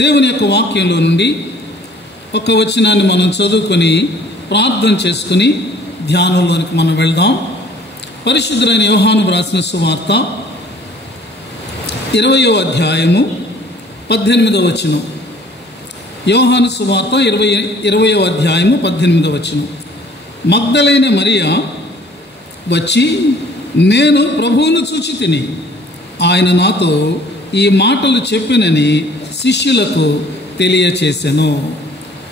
దేవుని యొక్క వాక్యంలో నుండి ఒక వచనాన్ని మనం చదువుకొని ప్రార్థన చేసుకుని ధ్యానంలోనికి మనం వెళ్దాం. పరిశుద్ధులైన యోహాను వ్రాసిన సువార్త 20వ అధ్యాయము 18వ వచనం. యోహాను సువార్త 20వ అధ్యాయము 18వ వచనం. మగ్దలైన మరియా వచ్చి, నేను ప్రభువును చూచి తిని, ఆయన నాతో ఈ మాటలు చెప్పినని శిష్యులకు తెలియచేసెను.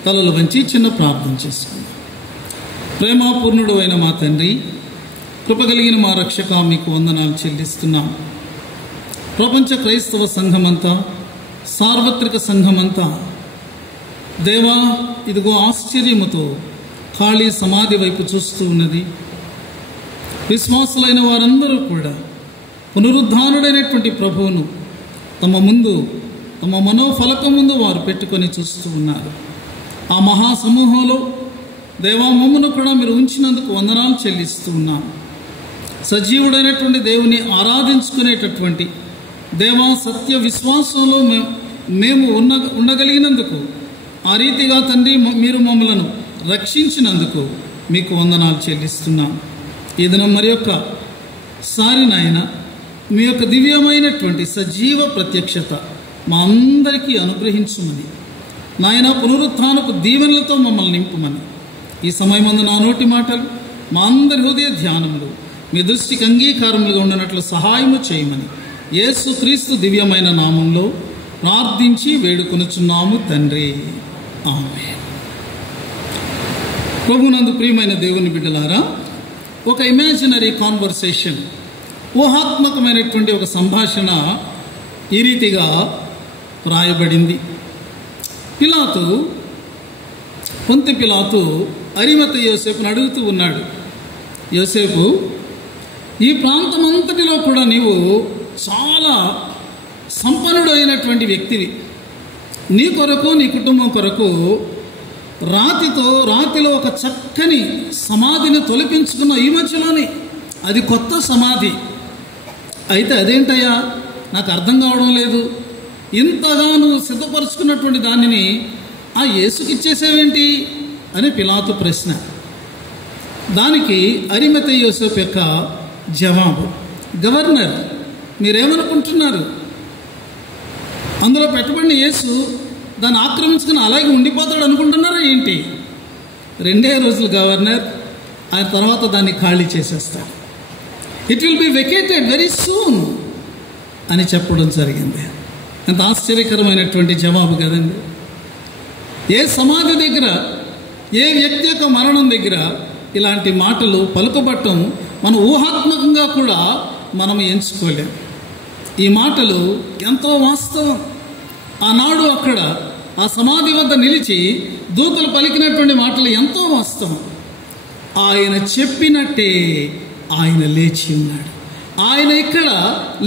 తలలు వంచి చిన్న ప్రార్థన చేసుకున్నాం. ప్రేమాపూర్ణుడు అయిన మా తండ్రి, కృపగలిగిన మా రక్షక, మీకు వందనాలు చెల్లిస్తున్నాం. ప్రపంచ క్రైస్తవ సంఘమంతా, సార్వత్రిక సంఘమంతా దేవా ఇదిగో ఆశ్చర్యముతో ఖాళీ సమాధి వైపు చూస్తూ ఉన్నది. విశ్వాసులైన వారందరూ కూడా పునరుద్ధానుడైనటువంటి ప్రభువును తమ ముందు, తమ మనోఫలకం ముందు వారు పెట్టుకొని చూస్తూ ఉన్నారు. ఆ మహాసమూహంలో దేవా మమ్మను కూడా మీరు ఉంచినందుకు వందనాలు చెల్లిస్తూ ఉన్నాం. సజీవుడైనటువంటి దేవుని ఆరాధించుకునేటటువంటి దేవా సత్య విశ్వాసంలో మేము ఉండగలిగినందుకు, ఆ రీతిగా తండ్రి మీరు మమ్మలను రక్షించినందుకు మీకు వందనాలు చెల్లిస్తున్నాం. ఈ దినం మరి యొక్క సారి నాయన మీ యొక్క దివ్యమైనటువంటి సజీవ ప్రత్యక్షత మా అందరికీ అనుగ్రహించుమని నాయన, పునరుత్థానపు దీవెనలతో మమ్మల్ని నింపుమని, ఈ సమయమందు నా నోటి మాటలు మా అందరి హృదయ ధ్యానములు మీ దృష్టికి అంగీకారములుగా ఉండనట్లు సహాయము చేయమని యేసు క్రీస్తు దివ్యమైన నామంలో ప్రార్థించి వేడుకొనుచున్నాము తండ్రి, ఆమేన్. ప్రభునందు ప్రియమైన దేవుని బిడ్డలారా, ఒక ఇమాజినరీ కాన్వర్సేషన్, ఊహాత్మకమైనటువంటి ఒక సంభాషణ ఈ రీతిగా వ్రాయబడింది. పొంతి పిలాతు అరిమత యోసేపును అడుగుతూ ఉన్నాడు, యోసేపు, ఈ ప్రాంతం అంతటిలో కూడా నీవు చాలా సంపన్నుడు అయినటువంటి వ్యక్తివి. నీ కొరకు, నీ కుటుంబం కొరకు రాతిలో ఒక చక్కని సమాధిని తొలగించుకున్న ఈ మధ్యలోని, అది కొత్త సమాధి. అయితే అదేంటయ్యా, నాకు అర్థం కావడం లేదు. ఇంతగా నువ్వు సిద్ధపరుచుకున్నటువంటి దానిని ఆ యేసుకిచ్చేసేవేంటి అని పిలాతు ప్రశ్న. దానికి అరిమత యోసేపు యొక్క జవాబు, గవర్నర్, మీరేమనుకుంటున్నారు? అందులో పెట్టబడిన యేసు దాన్ని ఆక్రమించుకుని అలాగే ఉండిపోతాడు అనుకుంటున్నారా ఏంటి? 2 రోజులు గవర్నర్, ఆయన తర్వాత దాన్ని ఖాళీ చేసేస్తాడు. It will be vacated very soon అని చెప్పడం జరిగింది. ఎంత ఆశ్చర్యకరమైనటువంటి జవాబు కదండి. ఏ సమాధి దగ్గర, ఏ వ్యక్తి యొక్క మరణం దగ్గర ఇలాంటి మాటలు పలుకబట్టం మనం ఊహాత్మకంగా కూడా మనం ఎంచుకోలేం. ఈ మాటలు ఎంతో వాస్తవం. ఆనాడు అక్కడ ఆ సమాధి వద్ద నిలిచి దూతలు పలికినటువంటి మాటలు ఎంతో వాస్తవం. ఆయన చెప్పినట్టే ఆయన లేచి ఉన్నాడు. ఆయన ఇక్కడ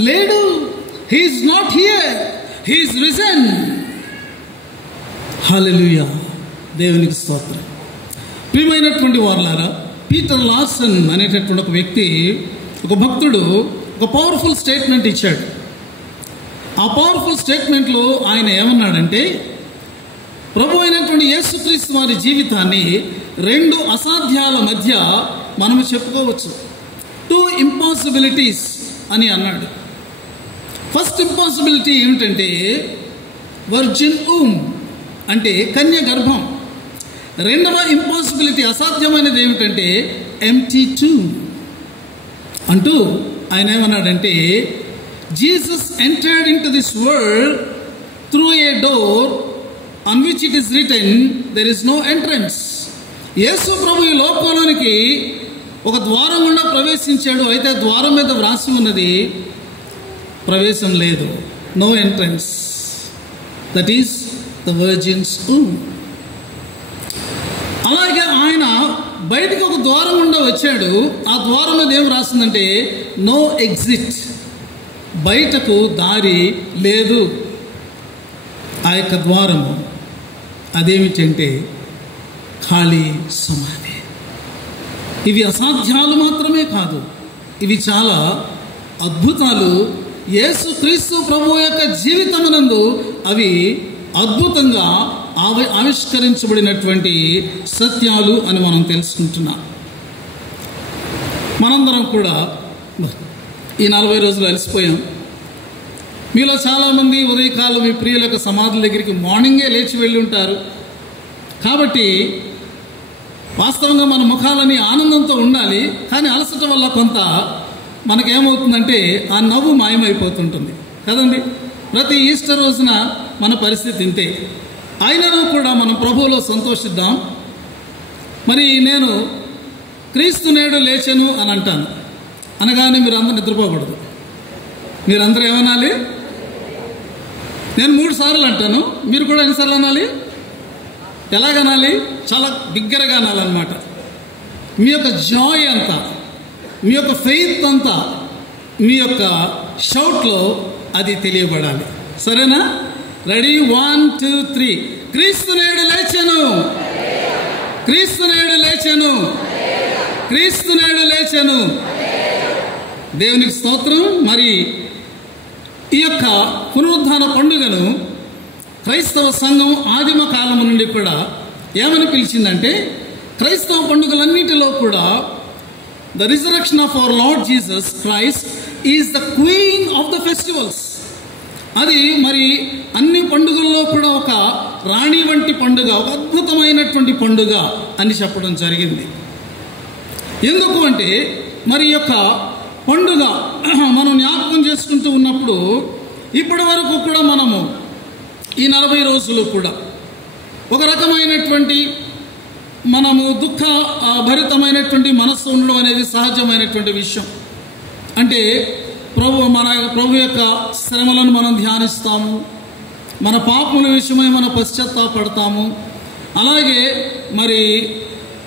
లేడు. He is not here, he is risen. Hallelujah, దేవునికి స్తోత్రం. ప్రియమైనటువంటి వారలారా, పీటర్ లార్సన్ అనేటటువంటి ఒక వ్యక్తి, ఒక భక్తుడు ఒక పవర్ఫుల్ స్టేట్మెంట్ ఇచ్చాడు. ఆ పవర్ఫుల్ స్టేట్మెంట్లో ఆయన ఏమన్నాడంటే, ప్రభు అయినటువంటి యేసుక్రీస్తు వారి జీవితాన్ని 2 అసాధ్యాల మధ్య మనము చెప్పుకోవచ్చు. 2 ఇంపాసిబిలిటీస్ అని అన్నాడు. ఫస్ట్ ఇంపాసిబిలిటీ ఏమిటంటే వర్జిన్ అంటే కన్య గర్భం. రెండవ ఇంపాసిబిలిటీ, అసాధ్యమైనది ఏమిటంటే ఎంప్టీ tomb అంటూ ఆయన ఏమన్నాడంటే, Jesus entered into this world through a door on which it is written there is no entrance. యేసు ప్రభు ఈ లోకంలోనికి ఒక ద్వారం గుండా ప్రవేశించాడు. అయితే ద్వారం మీద వ్రాసి ఉన్నది ప్రవేశం లేదు, no entrance. That is the virgin's womb. అలాగే ఆయన బయటకు ఒక ద్వారం గుండా వచ్చాడు. ఆ ద్వారం మీద ఏం రాసిందంటే నో ఎగ్జిట్, బయటకు దారి లేదు. ఆ యొక్క ద్వారము అదేమిటంటే ఖాళీ సమాధి. ఇవి అసాధ్యాలు మాత్రమే కాదు, ఇవి చాలా అద్భుతాలు. యేసు క్రీస్తు ప్రభు యొక్క జీవితమునందు అవి అద్భుతంగా ఆవిష్కరించబడినటువంటి సత్యాలు అని మనం తెలుసుకుంటున్నాం. మనందరం కూడా ఈ 40 రోజులు అలసిపోయాం. మీలో చాలామంది ఉదయకాలం మీ ప్రియుల యొక్క సమాధుల దగ్గరికి మార్నింగే లేచి వెళ్ళి ఉంటారు. కాబట్టి వాస్తవంగా మన ముఖాలని ఆనందంతో ఉండాలి, కానీ అలసట వల్ల కొంత మనకేమవుతుందంటే ఆ నవ్వు మాయమైపోతుంటుంది కదండి. ప్రతి ఈస్టర్ రోజున మన పరిస్థితి ఇంతే. అయినను కూడా మనం ప్రభువులో సంతోషిద్దాం. మరి నేను క్రీస్తు నేడు లేచెను అని అంటాను అనగానే మీరు అందరూ నిద్రపోకూడదు. మీరందరూ ఏమనాలి? నేను 3 సార్లు అంటాను, మీరు కూడా ఎన్నిసార్లు అనాలి? ఎలాగనాలి? చాలా బిగ్గరగా అనాలన్నమాట. మీ యొక్క జాయ్ అంతా, మీ యొక్క ఫెయిత్ అంతా మీ యొక్క షౌట్లో అది తెలియబడాలి. సరేనా? రెడీ? 1 2 3. క్రీస్తు నేడు లేచెను, క్రీస్తు నేడు లేచెను, క్రీస్తు నేడు లేచెను. దేవునికి స్తోత్రం. మరి ఈ యొక్క పునరుద్ధాన పండుగను క్రైస్తవ సంఘం ఆదిమ కాలం నుండి కూడా ఏమని పిలిచిందంటే, క్రైస్తవ పండుగలన్నిటిలో కూడా the resurrection of our Lord Jesus Christ is the queen of the festivals. అది మరి అన్ని పండుగల్లో కూడా ఒక రాణి వంటి పండుగ, ఒక అద్భుతమైనటువంటి పండుగ అని చెప్పడం జరిగింది. ఎందుకు అంటే మరి యొక్క పండుగ మనం జ్ఞాపకం చేసుకుంటూ ఉన్నప్పుడు ఇప్పటి వరకు కూడా మనము ఈ 40 రోజులు కూడా ఒక రకమైనటువంటి మనము దుఃఖ భరితమైనటువంటి మనస్సు ఉండడం అనేది సహజమైనటువంటి విషయం. అంటే ప్రభు యొక్క శ్రమలను మనం ధ్యానిస్తాము, మన పాపముల విషయమై మనం పశ్చాత్తాపడతాము. అలాగే మరి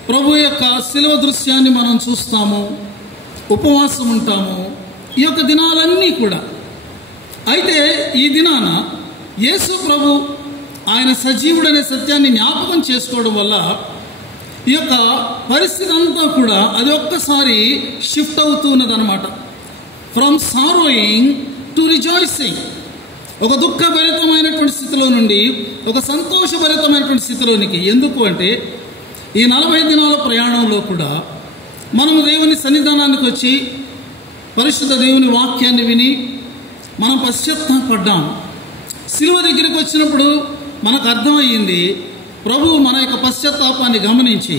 ప్రభు యొక్క శిలువ దృశ్యాన్ని మనం చూస్తాము, ఉపవాసం ఉంటాము. ఈ యొక్క దినాలన్నీ కూడా. అయితే ఈ దినాన యేసు ప్రభు ఆయన సజీవుడనే సత్యాన్ని జ్ఞాపకం చేసుకోవడం వల్ల ఈ యొక్క పరిస్థితి అంతా కూడా అది ఒక్కసారి షిఫ్ట్ అవుతున్నదన్నమాట. From sorrowing to rejoicing. ఒక దుఃఖభరితమైనటువంటి స్థితిలో నుండి ఒక సంతోషభరితమైనటువంటి స్థితిలోనికి. ఎందుకు అంటే ఈ 40 దినాల ప్రయాణంలో కూడా మనము దేవుని సన్నిధానానికి వచ్చి పరిశుద్ధ దేవుని వాక్యాన్ని విని మనం పశ్చాత్తాపడ్డాం. శిలువ దగ్గరికి వచ్చినప్పుడు మనకు అర్థమయ్యింది, ప్రభువు మన యొక్క పశ్చాత్తాపాన్ని గమనించి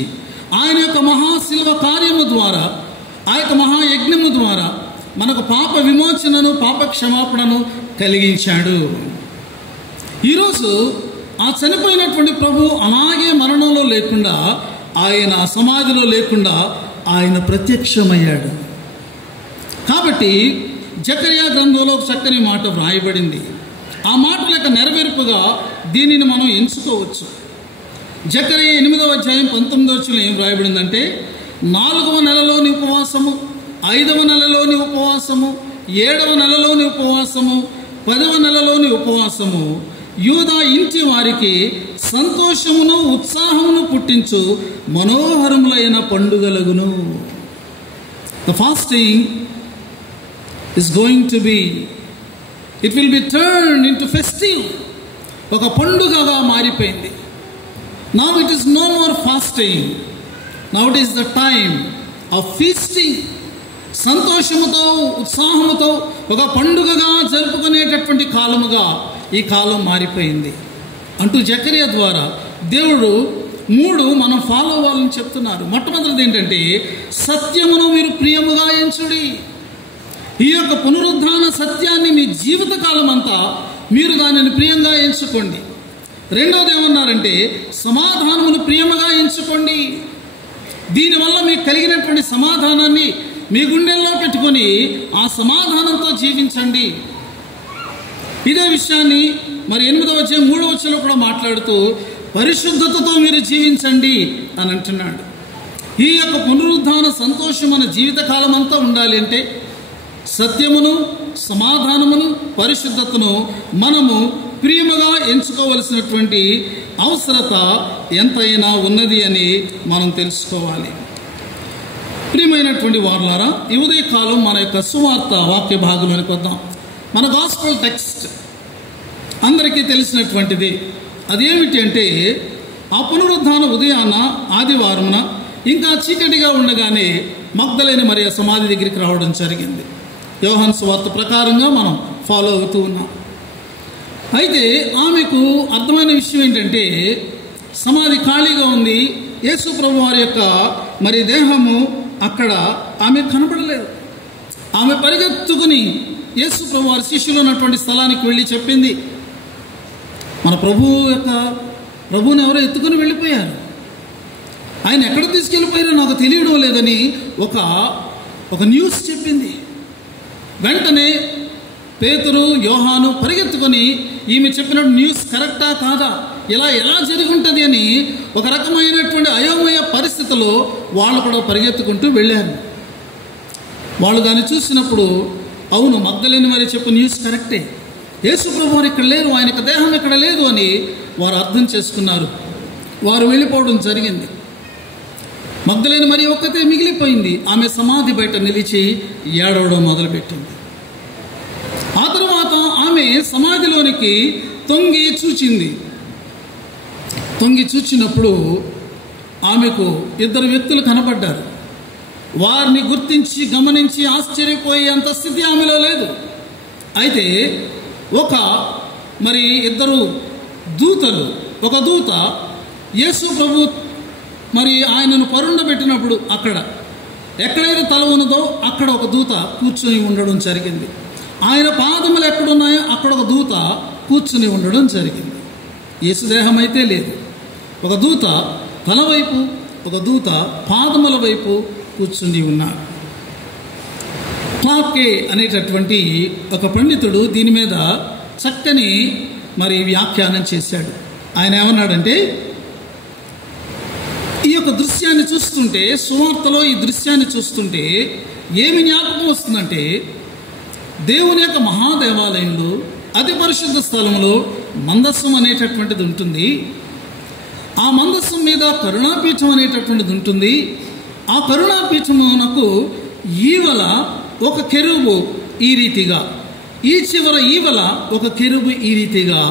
ఆయన యొక్క మహాశిలువ కార్యము ద్వారా, ఆ యొక్క మహాయజ్ఞము ద్వారా మనకు పాప విమోచనను, పాప క్షమాపణను కలిగించాడు. ఈరోజు ఆ చనిపోయినటువంటి ప్రభు అలాగే మరణంలో లేకుండా, ఆయన సమాధిలో లేకుండా ఆయన ప్రత్యక్షమయ్యాడు. కాబట్టి జకర్యా గ్రంథంలో ఒక చక్కని మాట వ్రాయబడింది. ఆ మాటల యొక్క నెరవేర్పుగా దీనిని మనం ఎంచుకోవచ్చు. జకర్యా 8వ అధ్యాయం 19వ వచనంలో ఏం వ్రాయబడిందంటే, 4వ నెలలోని ఉపవాసము, 5వ నెలలోని ఉపవాసము, 7వ నెలలోని ఉపవాసము, 10వ నెలలోని ఉపవాసము యూదా ఇంటి వారికి సంతోషమును ఉత్సాహమును పుట్టించు మనోహరములైన పండుగలగును. The fasting is going to be, it will be turned into festive. ఒక పండుగగా మారిపోయింది. Now it is no more fasting. Now it is the time of feasting. సంతోషముతో ఉత్సాహముతో ఒక పండుగగా జరుపుకునేటటువంటి కాలముగా ఈ కాలం మారిపోయింది అంటూ జకర్యా ద్వారా దేవుడు 3 మనం ఫాలో అవ్వాలని చెప్తున్నారు. మొట్టమొదటిది ఏంటంటే, సత్యమును మీరు ప్రియముగా ఎంచుడి. ఈ యొక్క పునరుద్ధాన సత్యాన్ని మీ జీవితకాలం అంతా మీరు దానిని ప్రియంగా ఎంచుకోండి. రెండవది ఏమన్నారంటే, సమాధానమును ప్రియముగా ఎంచుకోండి. దీనివల్ల మీకు కలిగినటువంటి సమాధానాన్ని మీ గుండెల్లో పెట్టుకొని ఆ సమాధానంతో జీవించండి. ఇదే విషయాన్ని మరి 8వ అధ్యాయం 3వ వచనంలో కూడా మాట్లాడుతూ పరిశుద్ధతతో మీరు జీవించండి అని అంటున్నాడు. ఈ యొక్క పునరుద్ధాన సంతోషం మన జీవితకాలం అంతా ఉండాలి అంటే సత్యమును, సమాధానమును, పరిశుద్ధతను మనము ప్రియముగా ఎంచుకోవలసినటువంటి అవసరత ఎంతైనా ఉన్నది అని మనం తెలుసుకోవాలి. ప్రియమైనటువంటి వారులారా, ఈ ఉదయకాలం మన యొక్క సువార్త వాక్య భాగంలోనికి వద్దాం. మన గాస్పెల్ టెక్స్ట్ అందరికీ తెలిసినటువంటిది. అదేమిటి అంటే, ఆ పునరుద్ధాన ఉదయాన ఆదివారమున ఇంకా చీకటిగా ఉండగానే మగ్దలేని మరియ సమాధి దగ్గరికి రావడం జరిగింది. యోహాను సువార్త ప్రకారంగా మనం ఫాలో అవుతూ ఉన్నాం. అయితే ఆమెకు అర్థమైన విషయం ఏంటంటే, సమాధి ఖాళీగా ఉంది, యేసు ప్రభు వారి యొక్క మరి దేహము అక్కడ ఆమె కనపడలేదు. ఆమె పరిగెత్తుకుని యేసు ప్రభు వారి శిష్యులు ఉన్నటువంటి స్థలానికి వెళ్ళి చెప్పింది. మన ప్రభువుని ఎవరో ఎత్తుకుని వెళ్ళిపోయారు, ఆయన ఎక్కడ తీసుకెళ్ళిపోయారో నాకు తెలియడం లేదని ఒక న్యూస్ చెప్పింది. వెంటనే పేతురు, యోహాను పరిగెత్తుకొని ఈమె చెప్పినట్టు న్యూస్ కరెక్టా కాదా, ఎలా జరిగి ఉంటుంది అని ఒక రకమైనటువంటి అయోమయ పరిస్థితిలో వాళ్ళు కూడా పరిగెత్తుకుంటూ వెళ్ళారు. వాళ్ళు దాన్ని చూసినప్పుడు, అవును, మగ్దలేని మరి చెప్పు న్యూస్ కరెక్టే, యేసు ప్రభు వారు ఇక్కడ లేరు, ఆయన దేహం ఇక్కడ లేదు అని వారు అర్థం చేసుకున్నారు. వారు వెళ్ళిపోవడం జరిగింది. మగ్దలేని మరి ఒక్కతే మిగిలిపోయింది. ఆమె సమాధి బయట నిలిచి ఏడవడం మొదలుపెట్టింది. ఆ తర్వాత ఆమె సమాధిలోనికి తొంగి చూచింది. తొంగి చూచినప్పుడు ఆమెకు ఇద్దరు వ్యక్తులు కనపడ్డారు. వారిని గుర్తించి గమనించి ఆశ్చర్యపోయే అంత స్థితి ఆమెలో లేదు. అయితే ఇద్దరు దూతలు, ఒక దూత యేసు ప్రభు మరి ఆయనను పరుండబెట్టినప్పుడు అక్కడ ఎక్కడైతే తల ఉన్నదో అక్కడ ఒక దూత కూర్చొని ఉండడం జరిగింది. ఆయన పాదములు ఎక్కడున్నాయో అక్కడ ఒక దూత కూర్చుని ఉండడం జరిగింది. యేసుదేహం అయితే లేదు. ఒక దూత తల వైపు, ఒక దూత పాదముల వైపు కూర్చుని ఉన్నారు. క్లార్కే అనేటటువంటి ఒక పండితుడు దీని మీద చక్కని మరి వ్యాఖ్యానం చేశాడు. ఆయన ఏమన్నాడంటే, ఈ యొక్క దృశ్యాన్ని చూస్తుంటే, సువార్తలో ఈ దృశ్యాన్ని చూస్తుంటే ఏమి జ్ఞాపకం వస్తుందంటే, దేవుని యొక్క మహాదేవాలయంలో అతి పరిశుద్ధ స్థలంలో మందస్సం అనేటటువంటిది ఉంటుంది. ఆ మందస్సం మీద కరుణాపీఠం అనేటటువంటిది ఉంటుంది. ఆ కరుణాపీఠమునకు ఈవల ఒక కెరూబు ఈ రీతిగా, ఈ చివర ఈవల ఒక కెరూబు ఈ రీతిగా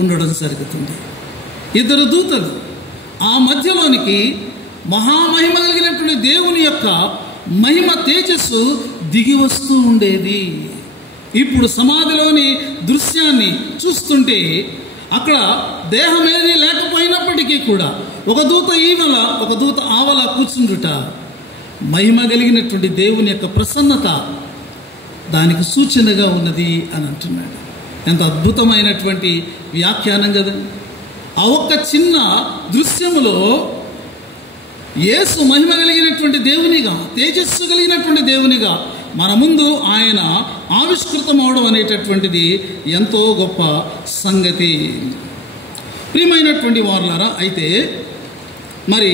ఉండడం జరుగుతుంది. ఇద్దరు దూతలు ఆ మధ్యలోనికి మహామహిమ కలిగినటువంటి దేవుని యొక్క మహిమ తేజస్సు దిగి వస్తూ ఉండేది. ఇప్పుడు సమాధిలోని దృశ్యాన్ని చూస్తుంటే అక్కడ దేహం ఏది లేకపోయినప్పటికీ కూడా ఒక దూత ఈవల, ఒక దూత ఆవల కూర్చుండుట మహిమ కలిగినటువంటి దేవుని యొక్క ప్రసన్నత దానికి సూచనగా ఉన్నది అని అంటున్నాడు. ఎంత అద్భుతమైనటువంటి వ్యాఖ్యానం కదా. ఆ ఒక్క చిన్న దృశ్యములో యేసు మహిమ కలిగినటువంటి దేవునిగా, తేజస్సు కలిగినటువంటి దేవునిగా మన ముందు ఆయన ఆవిష్కృతం అవడం అనేటటువంటిది ఎంతో గొప్ప సంగతి. ప్రియమైనటువంటి వారులారా, అయితే మరి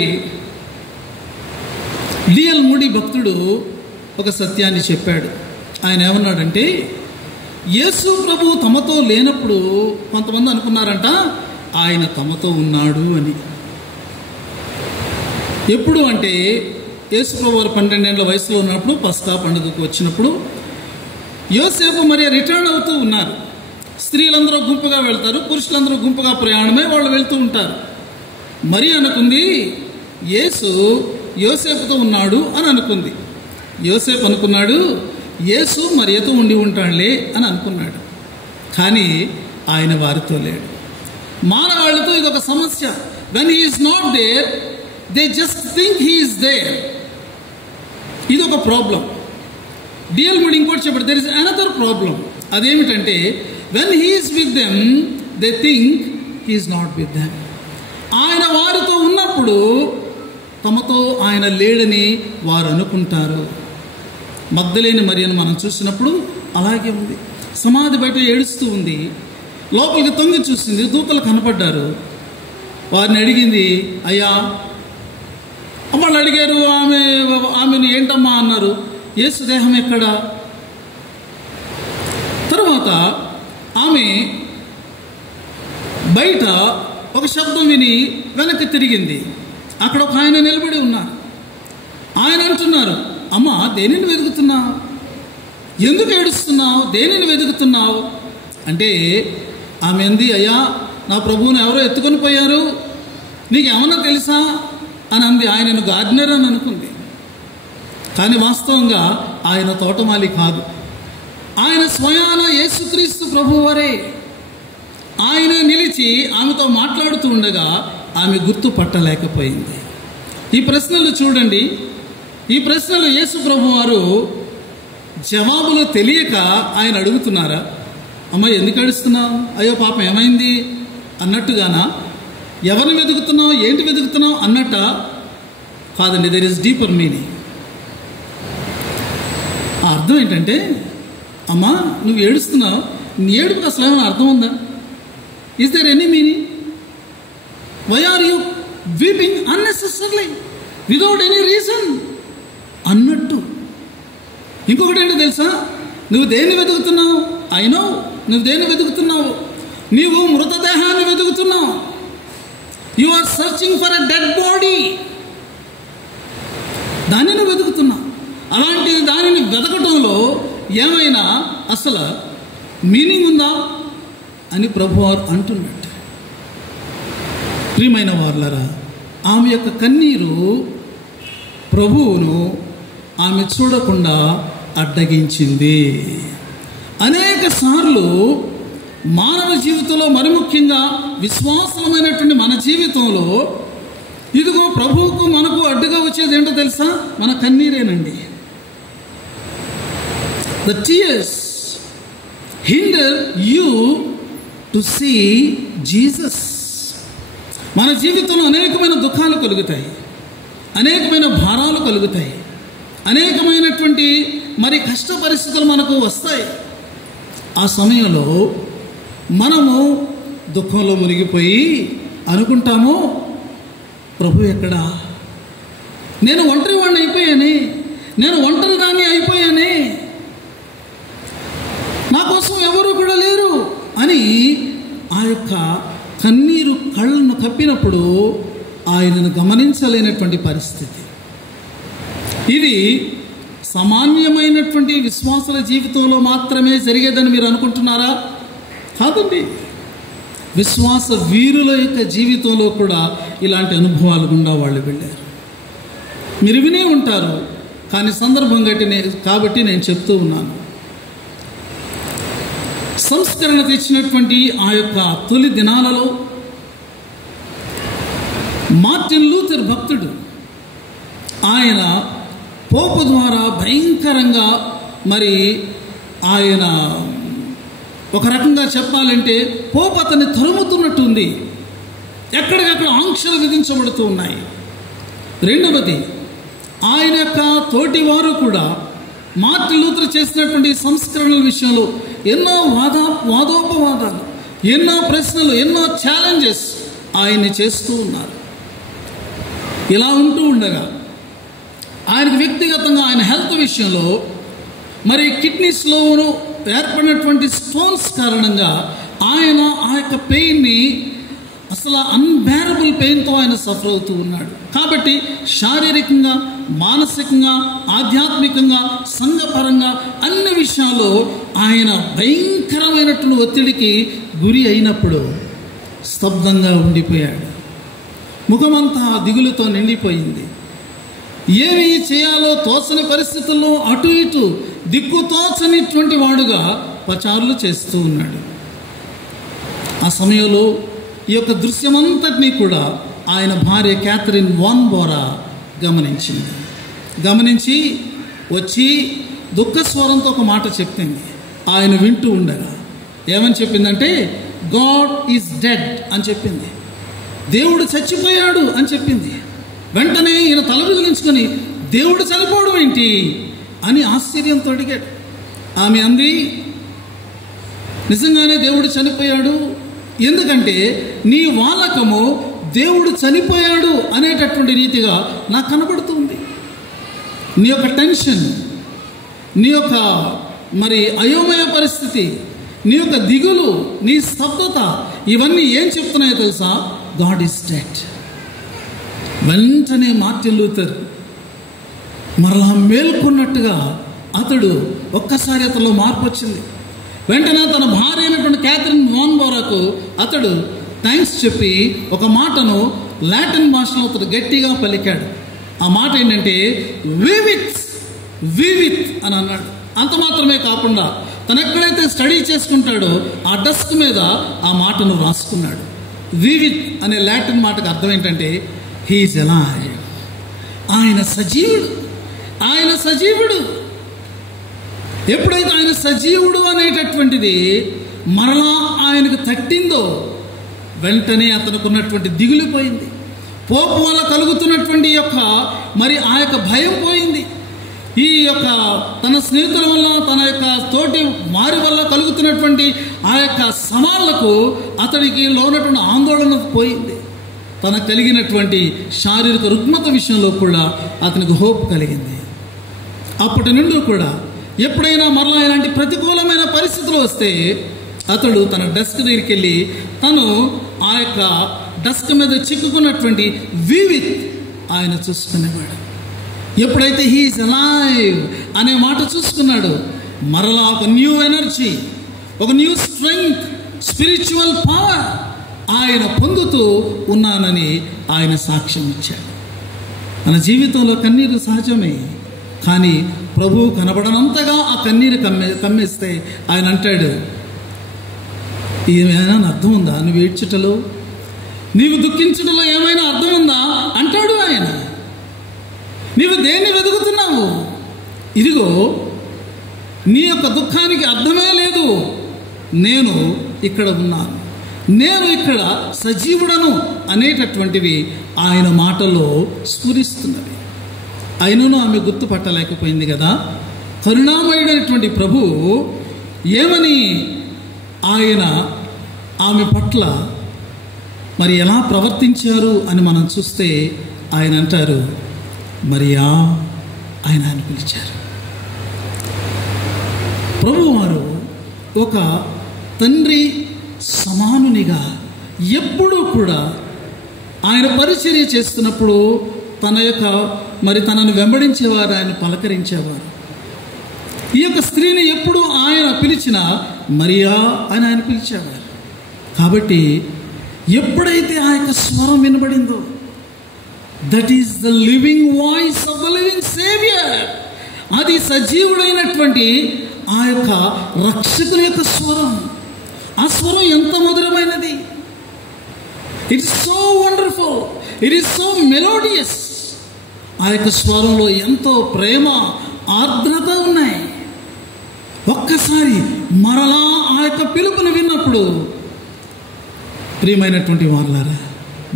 డిఎల్ మూడీ భక్తుడు ఒక సత్యాన్ని చెప్పాడు. ఆయన ఏమన్నాడంటే, యేసు ప్రభు తమతో లేనప్పుడు కొంతమంది అనుకున్నారంట ఆయన తమతో ఉన్నాడు అని. ఎప్పుడు అంటే యేసు ప్రభు వారు 12 ఏళ్ల వయసులో ఉన్నప్పుడు పస్కా పండుగకు వచ్చినప్పుడు యోసేపు మరియ రిటర్న్ అవుతూ ఉన్నారు. స్త్రీలందరూ గుంపుగా వెళ్తారు, పురుషులందరూ గుంపుగా ప్రయాణమే వాళ్ళు వెళ్తూ ఉంటారు. మరి అనుకుంది యేసు యోసేపుతో ఉన్నాడు అని అనుకుంది. యోసేపు అనుకున్నాడు యేసు మరియతో ఉండి ఉంటాడులే అని అనుకున్నాడు. కానీ ఆయన వారితో లేడు. మానవాళ్ళతో ఇదొక సమస్య. When he is not there, they just think he is there. ఇదొక ప్రాబ్లం. డిఎల్ మూడీ ఇంకోటి చెప్పాడు, దెర్ ఇస్ అనదర్ ప్రాబ్లం. అదేమిటంటే, when he is with them they think he is not with them. ఆయన వారితో ఉన్నప్పుడు తమతో ఆయన లేడని వారు అనుకుంటారు. మగ్దలేని మరియను మనం చూసినప్పుడు అలాగే ఉంది. సమాధి బయట ఏడుస్తూ ఉంది. లోపలికి తొంగి చూసింది, దూతలు కనపడ్డారు. వారిని అడిగింది, అయ్యా, వాళ్ళు అడిగారు, ఆమెను ఏంటమ్మా అన్నారు. యేసు దేహం ఎక్కడా? తర్వాత ఆమె బయట ఒక శబ్దం విని వెనక్కి తిరిగింది. అక్కడ ఒక ఆయన నిలబడి ఉన్నారు. ఆయన అంటున్నారు, అమ్మా, దేనిని వెతుకుతున్నావు? ఎందుకు ఏడుస్తున్నావు? దేనిని వెతుకుతున్నావు అంటే ఆమె అంది, అయ్యా, నా ప్రభువుని ఎవరో ఎత్తుకొని పోయారు, నీకేమన్నా తెలుసా అని అంది. ఆయనను గార్డెనర్ అని అనుకుంది. కానీ వాస్తవంగా ఆయన తోటమాలి కాదు. ఆయన స్వయాన యేసుక్రీస్తు ప్రభువారే. ఆయన నిలిచి ఆమెతో మాట్లాడుతూ ఉండగా ఆమె గుర్తుపట్టలేకపోయింది. ఈ ప్రశ్నలు చూడండి, ఈ ప్రశ్నలు యేసు ప్రభువారు జవాబులు తెలియక ఆయన అడుగుతున్నారా? అమ్మ ఎందుకు అడుస్తున్నావు, అయ్యో పాపం ఏమైంది అన్నట్టుగానా? ఎవరిని వెతుకుతున్నావు, ఏంటి వెతుకుతున్నావు అన్నట్ట కాదండి. There is deeper meaning. ఆ అర్థం ఏంటంటే, అమ్మా నువ్వు ఏడుస్తున్నావు, నీ ఏడుపుకి అసలు ఏమైనా అర్థం ఉందా? Is there any meaning? Why are you weeping unnecessarily without any reason అన్నట్టు. ఇంకొకటి ఏంటో తెలుసా, నువ్వు దేన్ని వెతుకుతున్నావు? అయినో నువ్వు దేన్ని వెతుకుతున్నావు? నీవు మృతదేహాన్ని వెతుకుతున్నావు. You are searching for a dead body. దాన్ని నువ్వు వెతుకుతున్నావు. అలాంటి దానిని వెతకటంలో ఏమైనా అసలు మీనింగ్ ఉందా అని ప్రభువారు అంటున్నట్టు. ప్రియమైన వారులారా, ఆమె యొక్క కన్నీరు ప్రభువును ఆమె చూడకుండా అడ్డగించింది. అనేక సార్లు మానవ జీవితంలో, మరి ముఖ్యంగా విశ్వాసమైనటువంటి మన జీవితంలో, ఇదిగో ప్రభువుకు మనకు అడ్డుగా వచ్చేది ఏంటో తెలుసా? మన కన్నీరేనండి. The tears hinder you to see Jesus. మన జీవితంలో అనేకమైన దుఃఖాలు కలుగుతాయి, అనేకమైన భారాలు కలుగుతాయి, అనేకమైనటువంటి మరి కష్ట పరిస్థితులు మనకు వస్తాయి. ఆ సమయంలో మనము దుఃఖంలో మునిగిపోయి అనుకుంటాము, ప్రభు ఎక్కడా? నేను ఒంటరి వాడిని అయిపోయానే, నేను ఒంటరి దాన్ని అయిపోయానే, నా కోసం ఎవరు కూడా లేరు అని ఆ యొక్క కన్నీరు కళ్ళను కప్పినప్పుడు ఆయనను గమనించలేనటువంటి పరిస్థితి. ఇది సామాన్యమైనటువంటి విశ్వాసుల జీవితంలో మాత్రమే జరిగేదని మీరు అనుకుంటున్నారా? కాదండి. విశ్వాస వీరుల యొక్క జీవితంలో కూడా ఇలాంటి అనుభవాలు గుండా వాళ్ళు వెళ్ళారు. మీరు వినే ఉంటారు, కానీ సందర్భం కాబట్టి నేను చెప్తూ ఉన్నాను. సంస్కరణ తెచ్చినటువంటి ఆ యొక్క తొలి దినాలలో మార్టిన్ లూథర్ భక్తుడు, ఆయన పోపు ద్వారా భయంకరంగా మరి ఆయన ఒక రకంగా చెప్పాలంటే పోపు అతన్ని తరుముతున్నట్టుంది. ఎక్కడికక్కడ ఆంక్షలు విధించబడుతూ ఉన్నాయి. రెండవది, ఆయన యొక్క తోటి వారు కూడా మార్టిన్ లూథర్ చేసినటువంటి సంస్కరణల విషయంలో ఎన్నో వాదోపవాదాలు, ఎన్నో ప్రశ్నలు, ఎన్నో ఛాలెంజెస్ ఆయన్ని చేస్తూ ఉన్నారు. ఇలా ఉంటూ ఉండగా ఆయనకు వ్యక్తిగతంగా ఆయన హెల్త్ విషయంలో మరి కిడ్నీస్లోనూ ఏర్పడినటువంటి స్టోన్స్ కారణంగా ఆయన ఆ యొక్క పెయిన్ని, అసలు అన్బేరబుల్ పెయిన్తో ఆయన సఫర్ అవుతూ ఉన్నాడు. కాబట్టి శారీరకంగా, మానసికంగా, ఆధ్యాత్మికంగా, సంఘపరంగా అన్ని విషయాల్లో ఆయన భయంకరమైనటువంటి ఒత్తిడికి గురి అయినప్పుడు స్తబ్దంగా ఉండిపోయాడు. ముఖమంతా దిగులుతో నిండిపోయింది. ఏమి చేయాలో తోచని పరిస్థితుల్లో అటు ఇటు దిక్కుతోచనిటువంటి వాడుగా పచారులు చేస్తూ ఉన్నాడు. ఆ సమయంలో ఈ యొక్క దృశ్యమంతటినీ కూడా ఆయన భార్య క్యాథరిన్ వాన్ బోరా గమనించింది. గమనించి వచ్చి దుఃఖస్వరంతో ఒక మాట చెప్పింది. ఆయన వింటూ ఉండగా ఏమని చెప్పిందంటే, గాడ్ ఈజ్ డెడ్ అని చెప్పింది. దేవుడు చచ్చిపోయాడు అని చెప్పింది. వెంటనే ఈయన తల విదిలించుకొని, దేవుడు చనిపోవడం ఏంటి అని ఆశ్చర్యంతో అడిగాడు. ఆమె అంది, నిజంగానే దేవుడు చనిపోయాడు. ఎందుకంటే నీ వాలకము దేవుడు చనిపోయాడు అనేటటువంటి రీతిగా నాకు కనబడుతుంది. నీ యొక్క టెన్షన్, నీ యొక్క మరి అయోమయ పరిస్థితి, నీ యొక్క దిగులు, నీ స్తబ్దత, ఇవన్నీ ఏం చెప్తున్నాయో తెలుసా? God is dead. వెంటనే మార్టిన్ లూథర్ మరలా మేల్కొన్నట్టుగా అతడు ఒక్కసారి అతనిలో మార్పు వచ్చింది. వెంటనే తన భార్య అయినటువంటి క్యాథరిన్ వాన్ బోరాకు అతడు థ్యాంక్స్ చెప్పి ఒక మాటను లాటిన్ భాషలో అతడు గట్టిగా పలికాడు. ఆ మాట ఏంటంటే వివిత్ అని అన్నాడు. అంత మాత్రమే కాకుండా తను ఎక్కడైతే స్టడీ చేసుకుంటాడో ఆ డెస్క్ మీద ఆ మాటను రాసుకున్నాడు. వివిత్ అనే లాటిన్ మాటకు అర్థం ఏంటంటే హీఈస్ అలైవ్. ఆయన సజీవుడు, ఆయన సజీవుడు. ఎప్పుడైతే ఆయన సజీవుడు అనేటటువంటిది మరలా ఆయనకు తట్టిందో వెంటనే అతనికి ఉన్నటువంటి దిగులు పోయింది. పోపు వల్ల కలుగుతున్నటువంటి మరి ఆ యొక్క భయం పోయింది. ఈ యొక్క తన స్నేహితుల వల్ల, తన యొక్క తోటి వారి వల్ల కలుగుతున్నటువంటి ఆ యొక్క సవాళ్లకు అతడికి లోనటువంటి ఆందోళన పోయింది. తనకు కలిగినటువంటి శారీరక రుగ్మత విషయంలో కూడా అతనికి హోప్ కలిగింది. అప్పటి నుండి కూడా ఎప్పుడైనా మరలా ఇలాంటి ప్రతికూలమైన పరిస్థితులు వస్తే అతడు తన డెస్క్ దగ్గరికి వెళ్ళి తను ఆ యొక్క డెస్క్ మీద చిక్కుకున్నటువంటి వివిత్ ఆయన చూసుకునేవాడు. ఎప్పుడైతే హీఈస్ అలైవ్ అనే మాట చూసుకున్నాడు, మరలా ఒక న్యూ ఎనర్జీ, ఒక న్యూ స్ట్రెంగ్త్, స్పిరిచువల్ పవర్ ఆయన పొందుతూ ఉన్నానని ఆయన సాక్ష్యం ఇచ్చాడు. మన జీవితంలో కన్నీరు సహజమే, కానీ ప్రభువు కనబడనంతగా ఆ కన్నీరు కమ్మేస్తే ఆయన అంటాడు, ఏమైనా అర్థం ఉందా నువ్వు ఏడ్చుటలో, నీవు దుఃఖించుటలో ఏమైనా అర్థం ఉందా అంటాడు ఆయన. నీవు దేన్ని వెతుకుతున్నావు? ఇదిగో నీ యొక్క దుఃఖానికి అర్థమే లేదు, నేను ఇక్కడ ఉన్నాను, నేను ఇక్కడ సజీవుడను అనేటటువంటివి ఆయన మాటలో స్ఫురిస్తున్నవి. అయినను ఆమె గుర్తుపట్టలేకపోయింది కదా. కరుణామయుడైనటువంటి ప్రభు ఏమని ఆయన ఆమె పట్ల మరి ఎలా ప్రవర్తించారు అని మనం చూస్తే ఆయన అంటారు, మరియా ఆయన పిలిచారు. ప్రభువారు ఒక తండ్రి సమానునిగా ఎప్పుడూ కూడా ఆయన పరిచర్య చేస్తున్నప్పుడు తనను వెంబడించేవారు, ఆయన పలకరించేవారు. ఈ యొక్క స్త్రీని ఎప్పుడు ఆయన పిలిచినా మరియా అని ఆయన పిలిచేవారు. కాబట్టి ఎప్పుడైతే ఆ యొక్క స్వరం వినబడిందో, that is the living voice of the living saviour, అది సజీవుడైనటువంటి ఆ యొక్క రక్షకుని యొక్క స్వరం. ఆ స్వరం ఎంత మధురమైనది! It is so wonderful, it is so melodious. ఆ యొక్క స్వరంలో ఎంతో ప్రేమ, ఆర్ద్రత ఉన్నాయి. ఒక్కసారి మరలా ఆ యొక్క పిలుపును విన్నప్పుడు ప్రియమైనటువంటి వారులారా,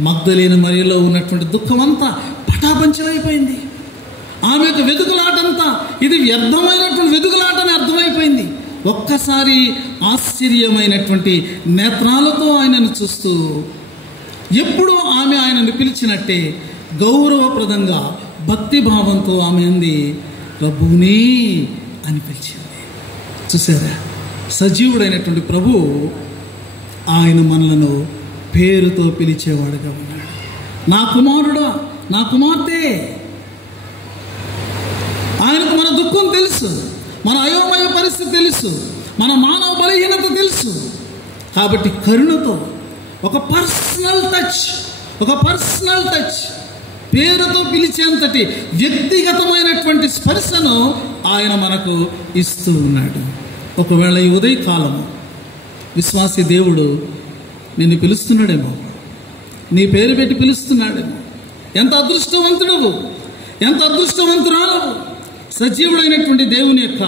మగ్దలేని మరియలో ఉన్నటువంటి దుఃఖం అంతా పటాపంచలైపోయింది. ఆమె యొక్క వెతుకులాటంతా ఇది వ్యర్థమైనటువంటి వెతుకులాటని అర్థమైపోయింది. ఒక్కసారి ఆశ్చర్యమైనటువంటి నేత్రాలతో ఆయనను చూస్తూ, ఎప్పుడు ఆమె ఆయనను పిలిచినట్టే గౌరవప్రదంగా భక్తిభావంతో ఆమె అంది, రబ్బూనీ అని పిలిచింది. చూసారా, సజీవుడైనటువంటి ప్రభు ఆయన మనలను పేరుతో పిలిచేవాడుగా ఉన్నాడు. నా కుమారుడా, నా కుమార్తె. ఆయనకు మన దుఃఖం తెలుసు, మన అయోమయ పరిస్థితి తెలుసు, మన మానవ బలహీనత తెలుసు. కాబట్టి కరుణతో ఒక పర్సనల్ టచ్, పేరుతో పిలిచేంతటి వ్యక్తిగతమైనటువంటి స్పర్శను ఆయన మనకు ఇస్తూ ఉన్నాడు. ఒకవేళ ఈ ఉదయకాలము విశ్వాసి దేవుడు నిన్ను పిలుస్తున్నాడేమో, నీ పేరు పెట్టి పిలుస్తున్నాడేమో. ఎంత అదృష్టవంతుడవు, ఎంత అదృష్టవంతురాలవు! సజీవుడైనటువంటి దేవుని యొక్క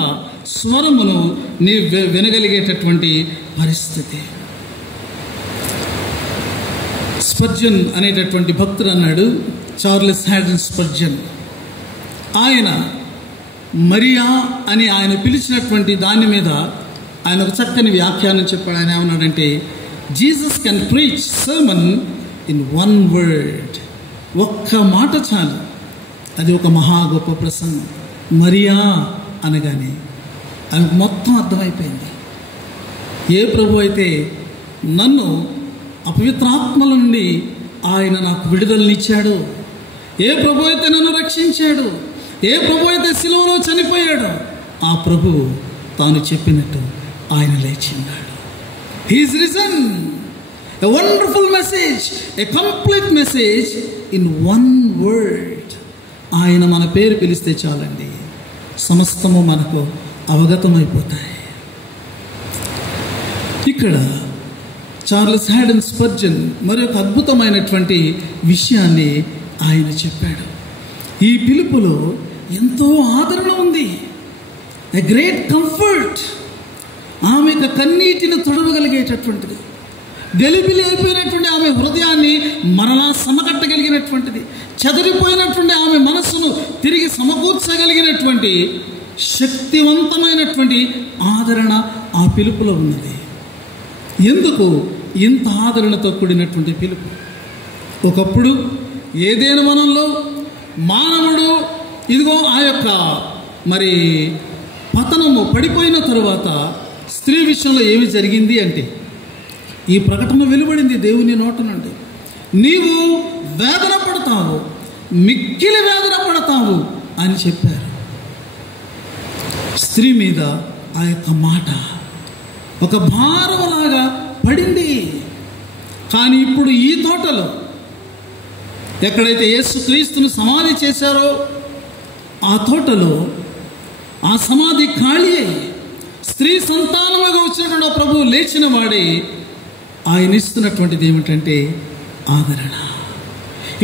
స్వరమును నీ వినగలిగేటటువంటి పరిస్థితి. స్పర్జన్ అనేటటువంటి భక్తుడు అన్నాడు, చార్లెస్ హ్యాడ్సన్ స్పర్జన్. ఆయన మరియా అని ఆయన పిలిచినటువంటి దాని మీద ఆయన ఒక చక్కని వ్యాఖ్యానం చెప్పాడు. ఆయన ఏమన్నాడంటే, Jesus can preach sermon in one word. ఒక్క మాట చాలు, అది ఒక మహా గొప్ప ప్రసంగం. మరియా అనగానే ఆమెకు మొత్తం అర్థమైపోయింది. ఏ ప్రభు అయితే నన్ను అపవిత్రాత్మల నుండి ఆయన నాకు విడుదలనిచ్చాడు, ఏ ప్రభు అయితే నన్ను రక్షించాడు, ఏ ప్రభు అయితే సిలువలో చనిపోయాడో, ఆ ప్రభు తాను చెప్పినట్టు ఆయన లేచిన్నాడు. He is risen. A wonderful message, a complete message in one word. ఆయన మన పేరు పిలిస్తే చాలండి, సమస్తము మనకు అవగతమైపోతాయి. ఇక్కడ చార్లెస్ హ్యాడన్ స్పర్జన్ మరొక అద్భుతమైనటువంటి విషయాన్ని ఆయన చెప్పాడు. ఈ పిలుపులో ఎంతో ఆదరణ ఉంది, ఎ గ్రేట్ కంఫర్ట్. ఆమెకు కన్నీటిని తొడవగలిగేటటువంటిది, గలిబిలి అయిపోయినటువంటి ఆమె హృదయాన్ని మరలా సమకట్టగలిగినటువంటిది, చెదిరిపోయినటువంటి ఆమె మనస్సును తిరిగి సమకూర్చగలిగినటువంటి శక్తివంతమైనటువంటి ఆదరణ ఆ పిలుపులో ఉన్నది. ఎందుకు ఇంత ఆదరణతో కూడినటువంటి పిలుపు? ఒకప్పుడు ఏదైనా వనంలో మానవుడు ఇదిగో ఆ యొక్క మరి పతనము పడిపోయిన తరువాత స్త్రీ విషయంలో ఏమి జరిగింది అంటే, ఈ ప్రకటన వెలువడింది దేవుని నోట నుండి, నీవు వేదన పడతావు, మిక్కిలి వేదన పడతావు అని చెప్పారు. స్త్రీ మీద ఆ యొక్క మాట ఒక భారములాగా పడింది. కానీ ఇప్పుడు ఈ తోటలో ఎక్కడైతే యేసుక్రీస్తును సమాధి చేశారో ఆ తోటలో ఆ సమాధి ఖాళీ అయి స్త్రీ సంతానముగా వచ్చినటువంటి ఆ ప్రభువు లేచిన వాడే ఆయన ఇస్తున్నటువంటిది ఏమిటంటే ఆదరణ.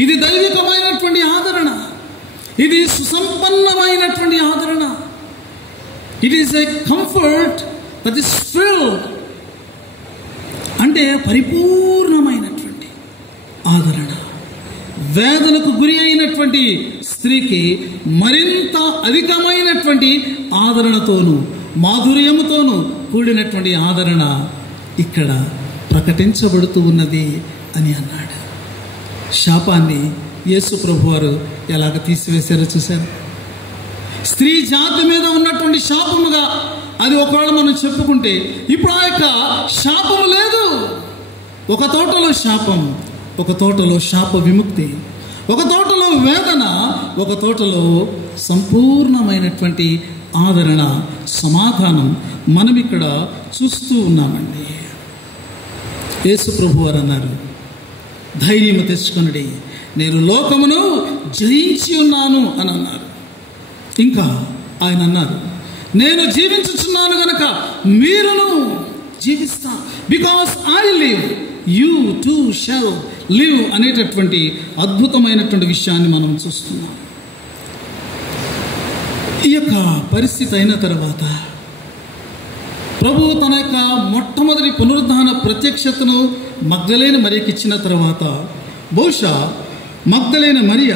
ఇది దైవికమైనటువంటి ఆదరణ, ఇది సుసంపన్నమైనటువంటి ఆదరణ. It is a comfort that is filled, అంటే పరిపూర్ణమైనటువంటి ఆదరణ. వేదనకు గురి అయినటువంటి స్త్రీకి మరింత అధికమైనటువంటి ఆదరణతోనూ మాధుర్యముతోనూ కూడినటువంటి ఆదరణ ఇక్కడ ప్రకటించబడుతూ ఉన్నది అని అన్నాడు. శాపాన్ని యేసు ప్రభువారు ఎలాగ తీసివేశారో చూశారు. స్త్రీ జాతి మీద ఉన్నటువంటి శాపముగా అది ఒకవేళ మనం చెప్పుకుంటే, ఇప్పుడు ఆ యొక్క శాపము లేదు. ఒక తోటలో శాపం, ఒక తోటలో శాప విముక్తి, ఒక తోటలో వేదన, ఒక తోటలో సంపూర్ణమైనటువంటి ఆదరణ, సమాధానం మనం ఇక్కడ చూస్తూ ఉన్నామండి. యేసు ప్రభువారు అన్నారు, ధైర్యము తెచ్చుకొనుడి, నేను లోకమును జయించి ఉన్నాను అని అన్నారు. ఇంకా ఆయన అన్నారు, నేను జీవించుచున్నాను గనక మీరును జీవిస్తా, because I live you too shall live అనేటటువంటి అద్భుతమైనటువంటి విషయాన్ని మనం చూస్తున్నాం. ఈ యొక్క పరిస్థితి అయిన తర్వాత ప్రభువు తన యొక్క మొట్టమొదటి పునరుద్ధాన ప్రత్యక్షతను మగ్దలేని మరియకి ఇచ్చిన తర్వాత బహుశా మగ్దలేని మరియ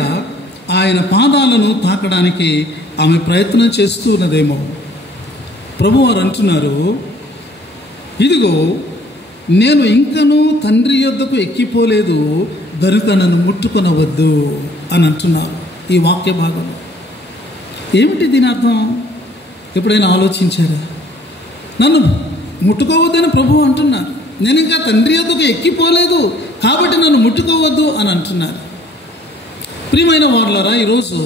ఆయన పాదాలను తాకడానికి ఆమె ప్రయత్నం చేస్తూ ఉన్నదేమో. ప్రభువారు అంటున్నారు, ఇదిగో నేను ఇంకనూ తండ్రి యొద్దకు ఎక్కిపోలేదు గనుక నన్ను ముట్టుకొనవద్దు అని అంటున్నారు ఈ వాక్య భాగం. ఏమిటి దీని అర్థం? ఎప్పుడైనా ఆలోచించారా? నన్ను ముట్టుకోవద్దని ప్రభువు అంటున్నారు. నేను ఇంకా తండ్రి యొద్దకు ఎక్కిపోలేదు కాబట్టి నన్ను ముట్టుకోవద్దు అని అంటున్నారు. ప్రియమైన వారులారా, ఈరోజు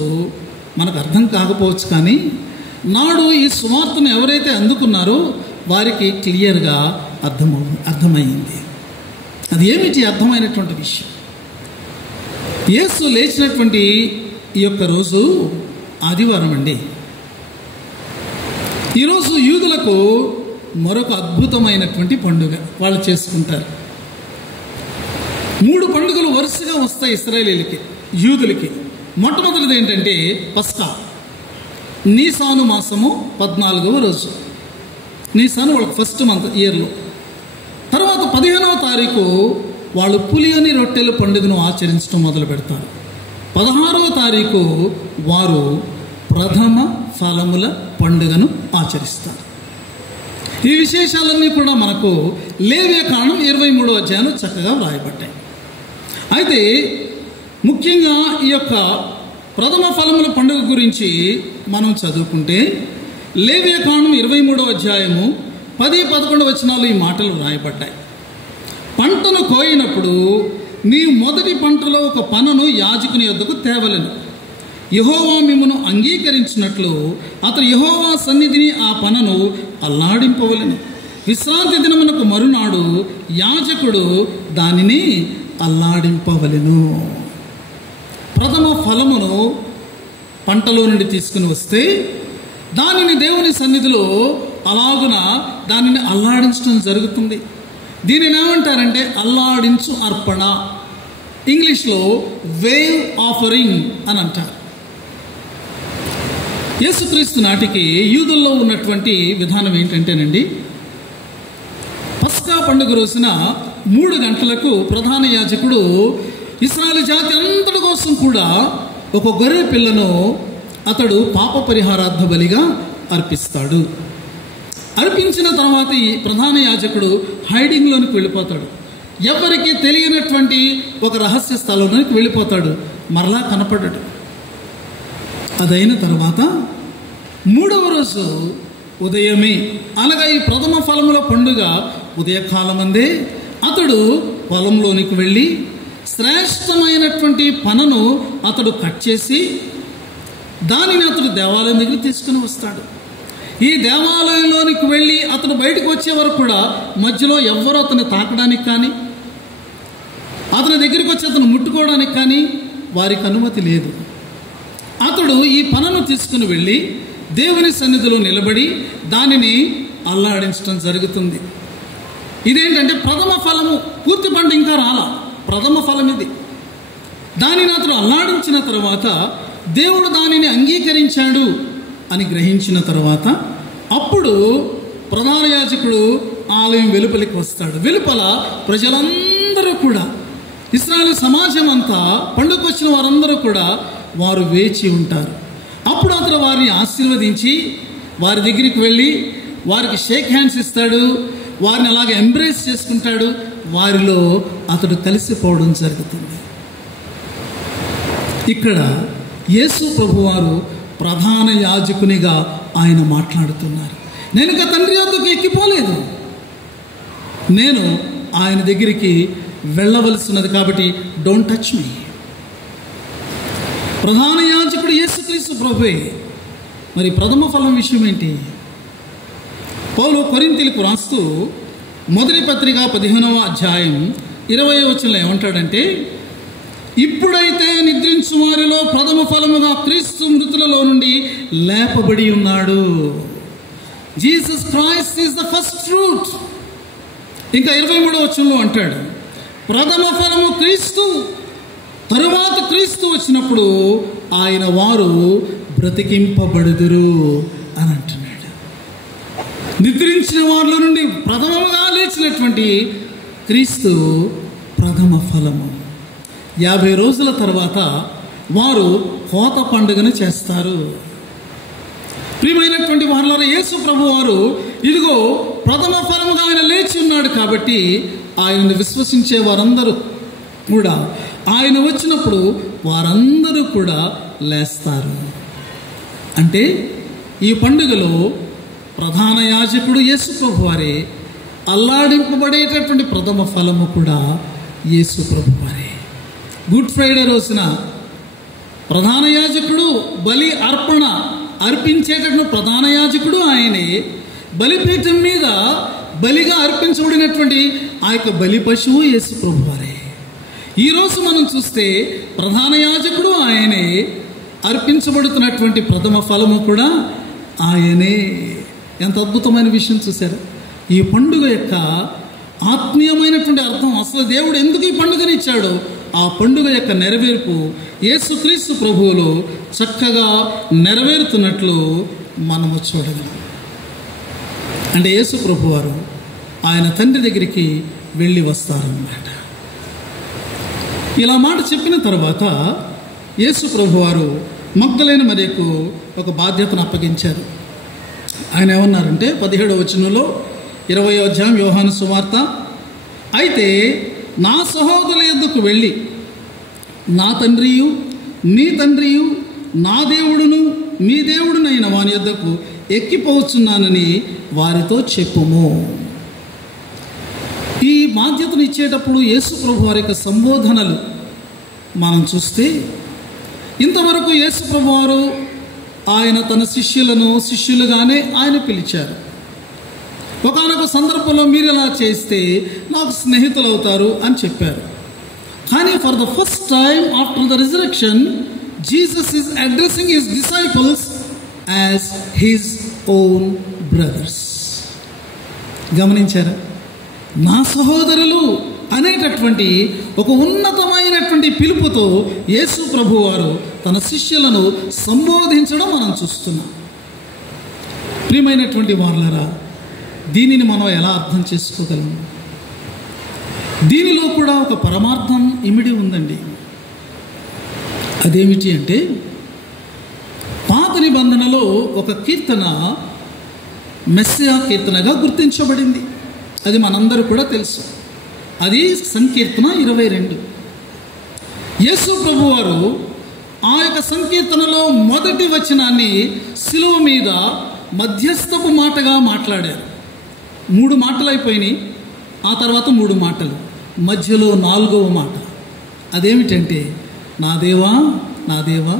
మనకు అర్థం కాకపోవచ్చు, కానీ నాడు ఈ సువార్తను ఎవరైతే అందుకున్నారో వారికి క్లియర్గా అర్థమైంది. అది ఏమిటి అర్థమైనటువంటి విషయం? యేసు లేచినటువంటి ఈ యొక్క రోజు ఆదివారం అండి. ఈరోజు యూదులకు మరొక అద్భుతమైనటువంటి పండుగ వాళ్ళు చేసుకుంటారు. 3 పండుగలు వరుసగా వస్తాయి ఇశ్రాయేలీలకి, యూదులకి. మొట్టమొదటిది ఏంటంటే పస్కా, నీసాను మాసము 14వ రోజు. నీసాను వాళ్ళకి ఫస్ట్ మంత్ ఇయర్లో. తర్వాత 15వ తారీఖు వాళ్ళు పులియని రొట్టెల పండుగను ఆచరించడం మొదలు పెడతారు. 16వ తారీఖు వారు ప్రథమ ఫలముల పండుగను ఆచరిస్తారు. ఈ విశేషాలన్నీ కూడా మనకు లేవియకాండం 23వ అధ్యాయంలో చక్కగా వ్రాయబడ్డాయి. అయితే ముఖ్యంగా ఈ యొక్క ప్రథమ ఫలముల పండుగ గురించి మనం చదువుకుంటే లేవియకాండం 23వ అధ్యాయము 10-11 వచనాలు ఈ మాటలు వ్రాయబడ్డాయి. పంటను కోయినప్పుడు నీ మొదటి పంటలో ఒక పనను యాజకుని యొద్దకు తేవలెను. యెహోవా మిమ్మును అంగీకరించినట్లు అతడు యెహోవా సన్నిధిని ఆ పనను అల్లాడింపవలెను. విశ్రాంతి దినమునకు మరునాడు యాజకుడు దానిని అల్లాడింపవలెను. ప్రథమ ఫలమును పంటలో నుండి తీసుకుని వస్తే దానిని దేవుని సన్నిధిలో అలాగున దానిని అల్లాడించడం జరుగుతుంది. దీనిని ఏమంటారంటే అల్లాడించు అర్పణ, ఇంగ్లీష్లో వేవ్ ఆఫరింగ్ అని అంటారు. యేసుక్రీస్తు నాటికి యూదుల్లో ఉన్నటువంటి విధానం ఏంటంటేనండి, పస్కా పండుగ రోజున 3 గంటలకు ప్రధాన యాజకుడు ఇశ్రాయేలు జాతి అంతటి కోసం కూడా ఒక గొర్రె పిల్లను అతడు పాప పరిహారార్థ బలిగా అర్పిస్తాడు. అర్పించిన తర్వాత ఈ ప్రధాన యాజకుడు హైడింగ్లోనికి వెళ్ళిపోతాడు. ఎవరికి తెలియనటువంటి ఒక రహస్య స్థలంలోనికి వెళ్ళిపోతాడు. మరలా కనపడడు. అదైన తర్వాత 3వ రోజు ఉదయమే, అనగా ఈ ప్రథమ ఫలముల పండుగ ఉదయకాలమందే అతడు పొలంలోనికి వెళ్ళి శ్రేష్టమైనటువంటి పనను అతడు కట్ చేసి దానిని అతడు దేవాలయం దగ్గర తీసుకుని వస్తాడు. ఈ దేవాలయంలోనికి వెళ్ళి అతడు బయటకు వచ్చే వరకు కూడా మధ్యలో ఎవ్వరూ అతన్ని తాకడానికి కానీ అతని దగ్గరికి వచ్చి అతను ముట్టుకోవడానికి కానీ వారికి అనుమతి లేదు. అతడు ఈ పనను తీసుకుని వెళ్ళి దేవుని సన్నిధిలో నిలబడి దానిని అల్లాడించడం జరుగుతుంది. ఇదేంటంటే ప్రథమ ఫలము, పూర్తి పంట ఇంకా రాలా, ప్రథమ ఫలం ఇది. దానిని అతడు అల్లాడించిన తర్వాత దేవుడు దానిని అంగీకరించాడు అని గ్రహించిన తర్వాత అప్పుడు ప్రధాన యాజకుడు ఆలయం వెలుపలికి వస్తాడు. వెలుపల ప్రజలందరూ కూడా, ఇశ్రాయేలు సమాజం అంతా, పండుగకు వచ్చిన వారందరూ కూడా వారు వేచి ఉంటారు. అప్పుడు అతడు వారిని ఆశీర్వదించి వారి దగ్గరికి వెళ్ళి వారికి షేక్ హ్యాండ్స్ ఇస్తాడు. వారిని అలాగే ఎంబ్రేస్ చేసుకుంటాడు. వారిలో అతడు కలిసిపోవడం జరుగుతుంది. ఇక్కడ యేసు ప్రభువారు ప్రధాన యాజకునిగా ఆయన మాట్లాడుతున్నారు. నేను ఇక తండ్రి యొద్దకు ఎక్కిపోలేదు, నేను ఆయన దగ్గరికి వెళ్ళవలసినది కాబట్టి డోంట్ టచ్ మీ. ప్రధాన యాజకుడు యేసుక్రీస్తు ప్రభువే. మరి ప్రథమ ఫలం విషయం ఏంటి? పౌలు కొరింథీయులకు రాస్తూ మొదటి పత్రిక 15వ అధ్యాయం 20వ వచనంలో ఏమంటాడంటే, ఇప్పుడైతే నిద్రించు వారిలో ప్రథమ ఫలముగా క్రీస్తు మృతులలో నుండి లేపబడి ఉన్నాడు. Jesus Christ is the first fruit. ఇంకా 23వ వచనంలో అంటాడు, ప్రథమ ఫలము క్రీస్తు, తరువాత క్రీస్తు వచ్చినప్పుడు ఆయన వారు బ్రతికింపబడుదురు అని అంటున్నాడు. నిద్రించిన వారిలో నుండి ప్రథమముగా లేచినటువంటి క్రీస్తు ప్రథమ ఫలము. 50 రోజుల తర్వాత వారు కోత పండుగను చేస్తారు. ప్రియమైనటువంటి వారిలో యేసు ప్రభు వారు ఇదిగో ప్రథమ ఫలముగా ఆయన లేచి ఉన్నాడు కాబట్టి ఆయనను విశ్వసించే వారందరూ కూడా ఆయన వచ్చినప్పుడు వారందరూ కూడా లేస్తారు. అంటే ఈ పండుగలో ప్రధాన యాజకుడు యేసు ప్రభు వారే, అల్లాడింపబడేటటువంటి ప్రథమ ఫలము కూడా యేసు ప్రభు వారే. గుడ్ ఫ్రైడే రోజున ప్రధాన యాజకుడు బలి అర్పణ అర్పించేటటువంటి ప్రధాన యాజకుడు ఆయనే. బలిపీఠం మీద బలిగా అర్పించబడినటువంటి ఆ యొక్క బలి పశువు యేసు ప్రభు వారే. ఈరోజు మనం చూస్తే ప్రధాన యాజకుడు ఆయనే, అర్పించబడుతున్నటువంటి ప్రథమ ఫలము కూడా ఆయనే. ఎంత అద్భుతమైన విషయం చూశారు. ఈ పండుగ యొక్క ఆత్మీయమైనటువంటి అర్థం, అసలు దేవుడు ఎందుకు ఈ పండుగని ఇచ్చాడో ఆ పండుగ యొక్క నెరవేర్పు యేసుక్రీస్తు ప్రభువులో చక్కగా నెరవేరుతున్నట్లు మనము చూడగలం. అంటే యేసు ప్రభు వారు ఆయన తండ్రి దగ్గరికి వెళ్ళి వస్తారన్నమాట. ఇలా మాట చెప్పిన తర్వాత యేసు ప్రభు వారు మగ్దలేన మరియకు ఒక బాధ్యతను అప్పగించారు. ఆయన ఏమన్నారంటే 17వ వచనంలో 20వ అధ్యాయం యోహాను సువార్త, అయితే నా సహోదరుల యొద్దకు వెళ్ళి నా తండ్రియు నీ తండ్రియు నా దేవుడును మీ దేవుడునైన వాని యొద్దకు ఎక్కిపోవచ్చున్నానని వారితో చెప్పుము. ఈ బాధ్యతను ఇచ్చేటప్పుడు యేసు ప్రభు వారి యొక్క సంబోధనలు మనం చూస్తే, ఇంతవరకు యేసు ప్రభు వారు ఆయన తన శిష్యులను శిష్యులుగానే ఆయన పిలిచారు. ఒకానొక సందర్భంలో మీరు ఇలా చేస్తే నాకు స్నేహితులు అవుతారు అని చెప్పారు. కానీ for the first time after the resurrection Jesus is addressing his disciples as his own brothers. గమనించారా? నా సహోదరులు అనేటటువంటి ఒక ఉన్నతమైనటువంటి పిలుపుతో యేసు ప్రభు వారు తన శిష్యులను సంబోధించడం మనం చూస్తున్నాం. ప్రియమైనటువంటి వారులారా, దీనిని మనం ఎలా అర్థం చేసుకోగలం? దీనిలో కూడా ఒక పరమార్థం ఇమిడి ఉందండి. అదేమిటి అంటే, పాత నిబంధనలో ఒక కీర్తన మెస్సియా కీర్తనగా గుర్తించబడింది. అది మనందరూ కూడా తెలుసు. అది సంకీర్తన 22. యేసు ప్రభు వారు ఆ యొక్క సంకీర్తనలో మొదటి వచనాన్ని శిలువ మీద మధ్యస్థపు మాటగా మాట్లాడారు. 3 మాటలు అయిపోయినాయి. ఆ తర్వాత 3 మాటలు, మధ్యలో 4వ మాట అదేమిటంటే, నా దేవా నా దేవా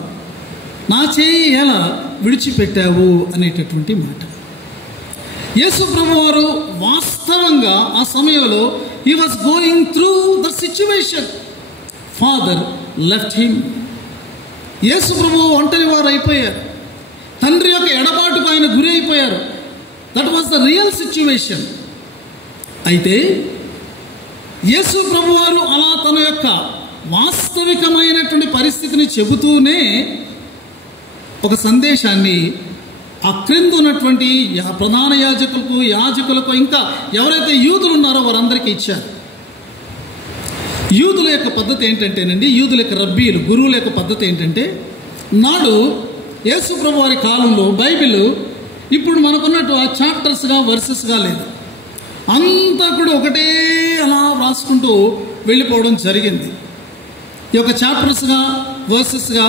నా చేయి ఎలా విడిచిపెట్టావు అనేటటువంటి మాట. యేసు ప్రభు వారు వాస్తవంగా ఆ సమయంలో he was going through the situation. Father left him. యేసు ప్రభు ఒంటరి వారు అయిపోయారు. తండ్రి యొక్క ఎడబాటుకు ఆయన గురి అయిపోయారు. That was the real situation. అయితే యేసు ప్రభు వారు అలా తన యొక్క వాస్తవికమైనటువంటి పరిస్థితిని చెబుతూనే ఒక సందేశాన్ని ఆ క్రింద ఉన్నటువంటి ప్రధాన యాజకులకు ఇంకా ఎవరైతే యూదులు ఉన్నారో వారందరికీ ఇచ్చారు. యూదుల యొక్క పద్ధతి ఏంటంటేనండి, యూదుల యొక్క రబ్బీలు, గురువుల యొక్క పద్ధతి ఏంటంటే, నాడు యేసు ప్రభు వారి కాలంలో బైబిల్ ఇప్పుడు మనకున్నట్టు ఆ చాప్టర్స్గా వర్సెస్గా లేదు. అంతా కూడా ఒకటే అలా రాసుకుంటూ వెళ్ళిపోవడం జరిగింది. ఈ యొక్క చాప్టర్స్గా వర్సెస్గా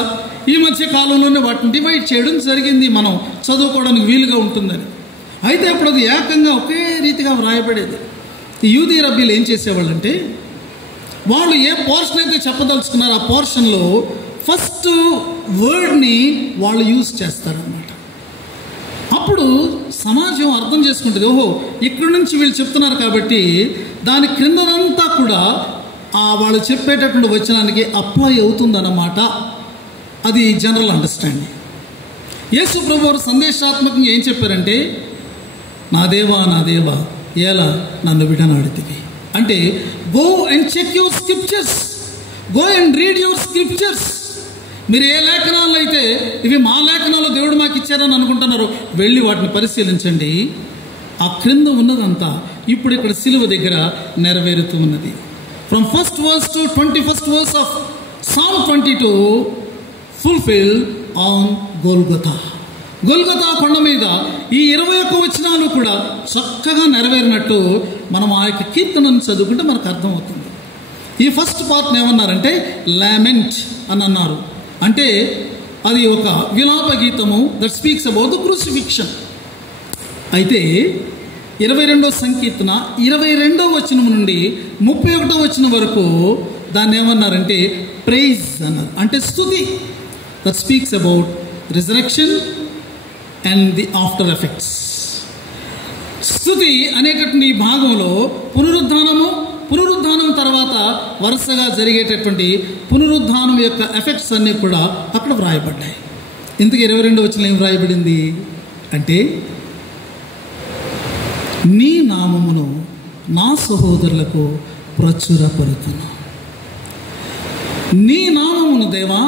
ఈ మధ్య కాలంలోనే వాటిని డివైడ్ చేయడం జరిగింది, మనం చదువుకోవడానికి వీలుగా ఉంటుందని. అయితే అప్పుడు అది ఏకంగా ఒకే రీతిగా వ్రాయబడేది. ఈ యూదీ రబ్బీలు ఏం చేసేవాళ్ళంటే, వాళ్ళు ఏ పోర్షన్ అయితే చెప్పదలుచుకున్నారో ఆ పోర్షన్లో ఫస్ట్ వర్డ్ని వాళ్ళు యూజ్ చేస్తారన్నమాట. అప్పుడు సమాజం అర్థం చేసుకుంటుంది, ఓహో ఇక్కడి నుంచి వీళ్ళు చెప్తున్నారు కాబట్టి దాని క్రిందనంతా కూడా వాళ్ళు చెప్పేటటువంటి వచనానికి అప్లై అవుతుందన్నమాట. అది జనరల్ అండర్స్టాండింగ్. యేసు ప్రభు వారు సందేశాత్మకంగా ఏం చెప్పారంటే, నా దేవా నా దేవా ఎలా నన్ను విడనాడితివి అంటే, go and check your scriptures, go and read your scriptures. మీరు ఏ లేఖనాలు అయితే ఇవి మా లేఖనాలు దేవుడు మాకు ఇచ్చారని అనుకుంటున్నారు, వెళ్ళి వాటిని పరిశీలించండి. ఆ క్రింద ఉన్నదంతా ఇప్పుడు ఇక్కడ సిలువ దగ్గర నెరవేరుతూ ఉన్నది. From 1st verse to 21st verse of Psalm 22 fulfilled on Golgotha. Golgotha కొండ మీద ఈ 21 వచనాలు కూడా చక్కగా నెరవేరినట్టు మనం ఆ యొక్క కీర్తనను చదువుకుంటే మనకు అర్థమవుతుంది. ఈ ఫస్ట్ పార్ట్ని ఏమన్నారంటే లామెంట్ అని అన్నారు. అంటే అది ఒక విలాప గీతము that speaks about the crucifixion. అయితే 22వ సంకీర్తన 22వ వచనం నుండి 31వ వచనం వరకు దాన్ని ఏమన్నారంటే ప్రైజ్ అన్నారు. అంటే స్తుతి. That speaks about resurrection and the after effects. స్తుతి అనేటటువంటి భాగంలో పునరుద్ధానం తర్వాత వరుసగా జరిగేటటువంటి పునరుద్ధానం యొక్క ఎఫెక్ట్స్ అన్నీ కూడా అక్కడ వ్రాయబడ్డాయి. ఇంతకు 22వ వచనం ఏం వ్రాయబడింది అంటే, నీ నామమును నా సహోదరులకు ప్రచురపరుతున్నా. నీ నామమును దేవా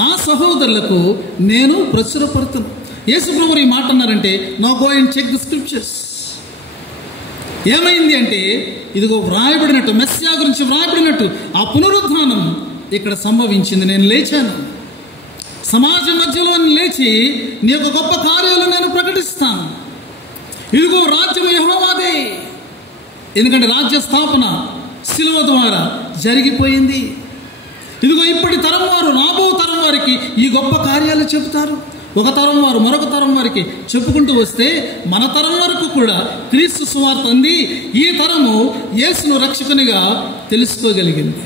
నా సహోదరులకు నేను ప్రచురపరుతున్నా. యేసు ప్రభువు ఈ మాట అన్నారంటే, now go and check the scriptures. ఏమైంది అంటే, ఇదిగో వ్రాయబడినట్టు, మెస్సియా గురించి వ్రాయబడినట్టు ఆ పునరుద్ధానం ఇక్కడ సంభవించింది. నేను లేచాను, సమాజం మధ్యలో లేచి నీ యొక్క గొప్ప కార్యాలు నేను ప్రకటిస్తాను. ఇదిగో రాజ్యం యెహోవాదే. ఎందుకంటే రాజ్య స్థాపన శిలువ ద్వారా జరిగిపోయింది. ఇదిగో ఇప్పటి తరం వారు రాబో తరం వారికి ఈ గొప్ప కార్యాలు చెబుతారు. ఒక తరం వారు మరొక తరం వారికి చెప్పుకుంటూ వస్తే మన తరం వరకు కూడా క్రీస్తు సువార్త అంది. ఈ తరము యేసును రక్షకునిగా తెలుసుకోగలిగింది.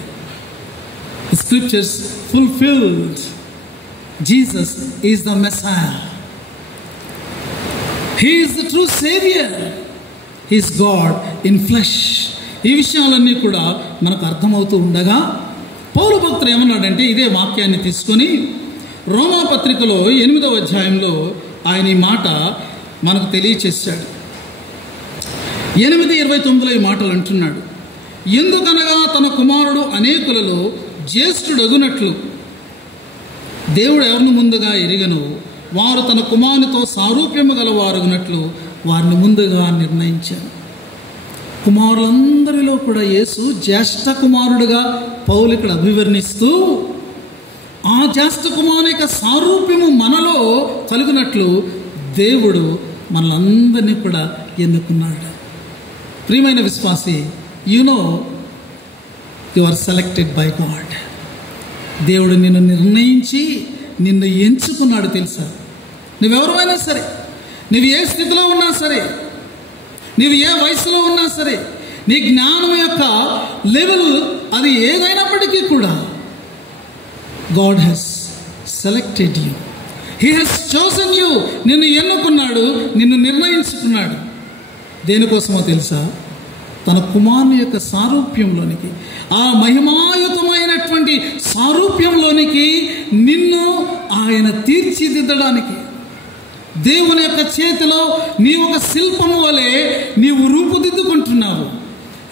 Scriptures fulfilled. Jesus is the Messiah. He is the true Savior. He is God in flesh. ఈ విషయాలన్నీ కూడా మనకు అర్థమవుతూ ఉండగా పౌలు భక్తుడు ఏమన్నాడంటే ఇదే వాక్యాన్ని తీసుకొని రోమాపత్రికలో 8వ అధ్యాయంలో ఆయన ఈ మాట మనకు తెలియచేశాడు. 8:29 ఈ మాటలు అంటున్నాడు, ఎందుకనగా తన కుమారుడు అనేకులలో జ్యేష్ఠుడగునట్లు దేవుడు ఎవరిని ముందుగా ఎరిగను, వారు తన కుమారునితో సారూప్యము గలవారగునట్లు వారిని ముందుగా నిర్ణయించారు. కుమారులందరిలో కూడా యేసు జ్యేష్ఠ కుమారుడుగా పౌలు ఇక్కడ అభివర్ణిస్తూ ఆ జ్యేష్ఠ కుమారుని యొక్క సారూప్యము మనలో కలుగునట్లు దేవుడు మనలందరినీ కూడా ఎన్నుకున్నాడు. ప్రియమైన విశ్వాసి, you are selected by God. దేవుడు నిన్ను నిర్ణయించి నిన్ను ఎంచుకున్నాడు. తెలుసా, నువ్వెవరైనా సరే, నువ్వు ఏ స్థితిలో ఉన్నా సరే, నీవు ఏ వయసులో ఉన్నా సరే, నీ జ్ఞానం యొక్క లెవెల్ అది ఏదైనప్పటికీ కూడా God has selected you, he has chosen you. నిన్ను ఎన్నుకున్నాడు, నిన్ను నిర్ణయించుకున్నాడు. దేనికోసమో తెలుసా? తన కుమారుని యొక్క సారూప్యంలోనికి, ఆ మహిమాయుతమైనటువంటి సారూప్యంలోనికి నిన్ను ఆయన తీర్చిదిద్దడానికి. దేవుని యొక్క చేతిలో నీ ఒక శిల్పము వలె నీవు రూపుదిద్దుకుంటున్నావు.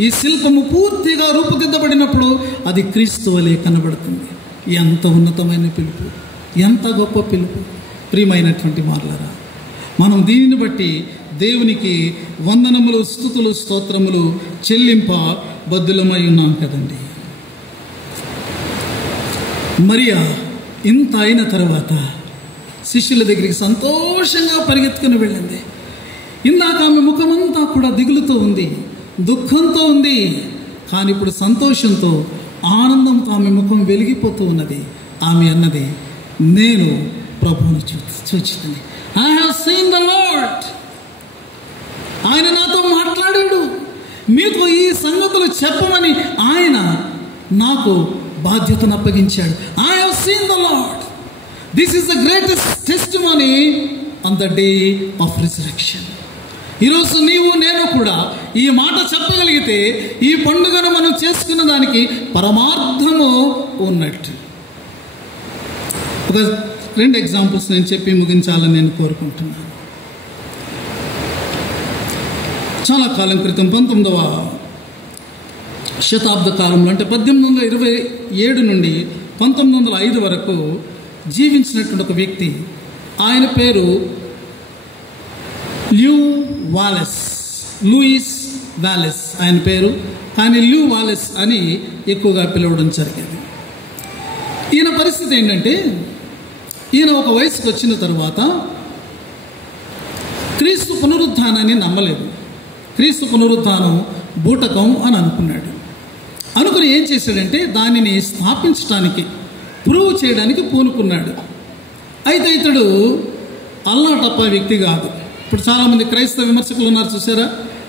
ఈ శిల్పము పూర్తిగా రూపుదిద్దబడినప్పుడు అది క్రీస్తు వలె కనబడుతుంది. ఎంత ఉన్నతమైన పిలుపు, ఎంత గొప్ప పిలుపు! ప్రియమైనటువంటి వారలారా, మనం దీనిని బట్టి దేవునికి వందనములు, స్తుతులు, స్తోత్రములు చెల్లింప బద్దులమై ఉన్నాం కదండి. మరియా ఇంత అయిన తర్వాత శిష్యుల దగ్గరికి సంతోషంగా పరిగెత్తుకుని వెళ్ళింది. ఇందాక ఆమె ముఖమంతా కూడా దిగులుతో ఉంది, దుఃఖంతో ఉంది. కానీ ఇప్పుడు సంతోషంతో, ఆనందంతో ఆమె ముఖం వెలిగిపోతూ ఉన్నది. ఆమె అన్నది, నేను ప్రభువును చూచితిని. I have seen the Lord. ఆయన నాతో మాట్లాడాడు, మీకు ఈ సంగతులు చెప్పమని ఆయన నాకు బాధ్యతను అప్పగించాడు. I have seen the lord. This is the greatest testimony on the day of resurrection. ఈరోజు నీవు నేను కూడా ఈ మాట చెప్పగలిగితే ఈ పండుగను మనం చేసుకున్న దానికి పరమార్థము ఉన్నట్టు. ఒక 2 ఎగ్జాంపుల్స్ నేను చెప్పి ముగించాలని నేను కోరుకుంటున్నాను. చాలా కాలం క్రితం 19వ శతాబ్ద కాలంలో, అంటే 1827 నుండి 1905 వరకు జీవించినటువంటి ఒక వ్యక్తి, ఆయన పేరు లూయిస్ వాలెస్ ఆయన పేరు. కానీ ల్యూ వాలెస్ అని ఎక్కువగా పిలవడం జరిగింది. ఈయన పరిస్థితి ఏంటంటే, ఈయన ఒక వయసుకు వచ్చిన తర్వాత క్రీస్తు పునరుద్ధానాన్ని నమ్మలేదు. క్రీస్తు పునరుద్ధానం బూటకం అని అనుకున్నాడు. అనుకుని ఏం చేశాడంటే, దానిని స్థాపించడానికి, ప్రూవ్ చేయడానికి పూనుకున్నాడు. అయితే ఇతడు అల్లాటప్ప వ్యక్తి కాదు. ఇప్పుడు చాలామంది క్రైస్తవ విమర్శకులు ఉన్నారు చూసారా,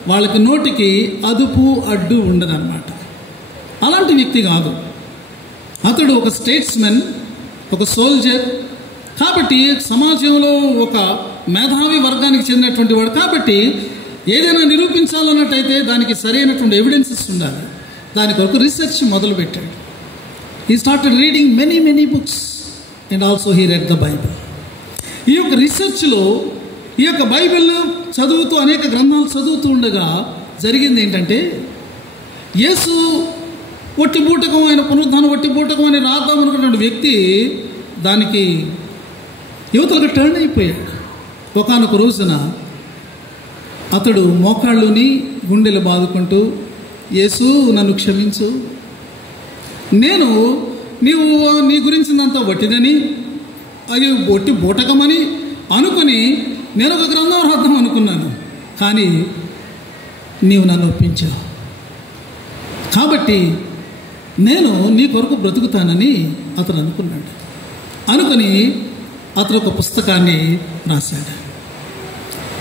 వాళ్ళకి నోటికి అదుపు అడ్డు ఉండదన్నమాట. అలాంటి వ్యక్తి కాదు. అతడు ఒక స్టేట్స్మెన్, ఒక సోల్జర్. కాబట్టి సమాజంలో ఒక మేధావి వర్గానికి చెందినటువంటి వాడు. కాబట్టి ఏదైనా నిరూపించాలన్నట్టయితే దానికి సరైనటువంటి ఎవిడెన్సెస్ ఉండాలి. దాని కొరకు రీసెర్చ్ మొదలుపెట్టాడు. He started reading many books and also he read the Bible. ఈ యొక్క రీసెర్చ్లో, ఈ యొక్క బైబిల్ చదువుతూ, అనేక గ్రంథాలు చదువుతూ ఉండగా జరిగింది ఏంటంటే, యేసు ఒట్టి బూటకం, ఆయన పునరుద్ధానం ఒట్టి బూటకం అని రాద్దాం అనుకున్న వ్యక్తి దానికి యువతలకు టర్న్ అయిపోయాడు. ఒకానొక రోజున అతడు మోకాళ్ళుని గుండెలు బాదుకుంటూ, యేసు నన్ను క్షమించు, నేను నీ గురించినంత వట్టిదని, అది ఒట్టి బూటకమని అనుకుని నేను ఒక గ్రంథం రాద్దాం అనుకున్నాను, కానీ నీవు నన్ను ఒప్పించావు, కాబట్టి నేను నీ కొరకు బ్రతుకుతానని అతను అనుకున్నాడు. అనుకుని అతను ఒక పుస్తకాన్ని రాశాడు.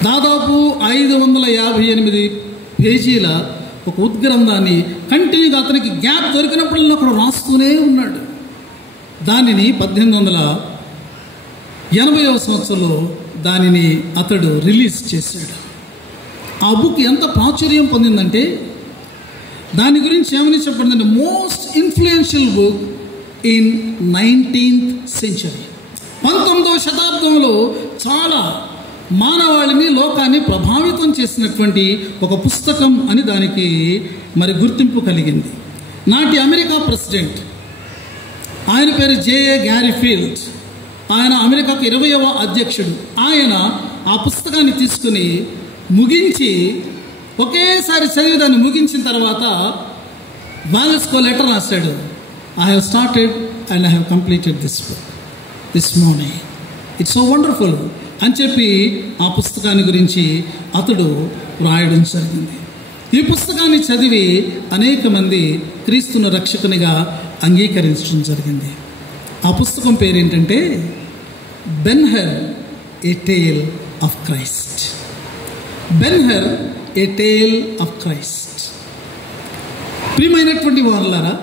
దాదాపు 558 పేజీల ఒక ఉద్గ్రంథాన్ని కంటిన్యూగా అతనికి గ్యాప్ దొరికినప్పుడల్లా కూడా రాస్తూనే ఉన్నాడు. దానిని 1880వ సంవత్సరంలో దానిని అతడు రిలీజ్ చేశాడు. ఆ బుక్ ఎంత ప్రాచుర్యం పొందిందంటే, దాని గురించి ఏమని చెప్పబడిందంటే most influential book in 19th century. 19వ శతాబ్దంలో చాలా మానవాళిని, లోకాన్ని ప్రభావితం చేసినటువంటి ఒక పుస్తకం అని దానికి మరి గుర్తింపు కలిగింది. నాటి అమెరికా ప్రెసిడెంట్, ఆయన పేరు జేఏ గ్యారీఫీల్డ్. ఆయన అమెరికాకు 20వ అధ్యక్షుడు. ఆయన ఆ పుస్తకాన్ని తీసుకుని ముగించి, ఒకేసారి చదివి దాన్ని ముగించిన తర్వాత వాలెస్కో లెటర్ రాశాడు. I have started and I have completed this book this morning. It's so wonderful అని చెప్పి ఆ పుస్తకాన్ని గురించి అతడు వ్రాయడం జరిగింది. ఈ పుస్తకాన్ని చదివి అనేక మంది క్రీస్తును రక్షకునిగా అంగీకరించడం జరిగింది. ఆ పుస్తకం పేరేంటంటే Ben Hur a tale of Christ. Ben Hur a tale of Christ. ప్రియమైనటువంటి వారులారా,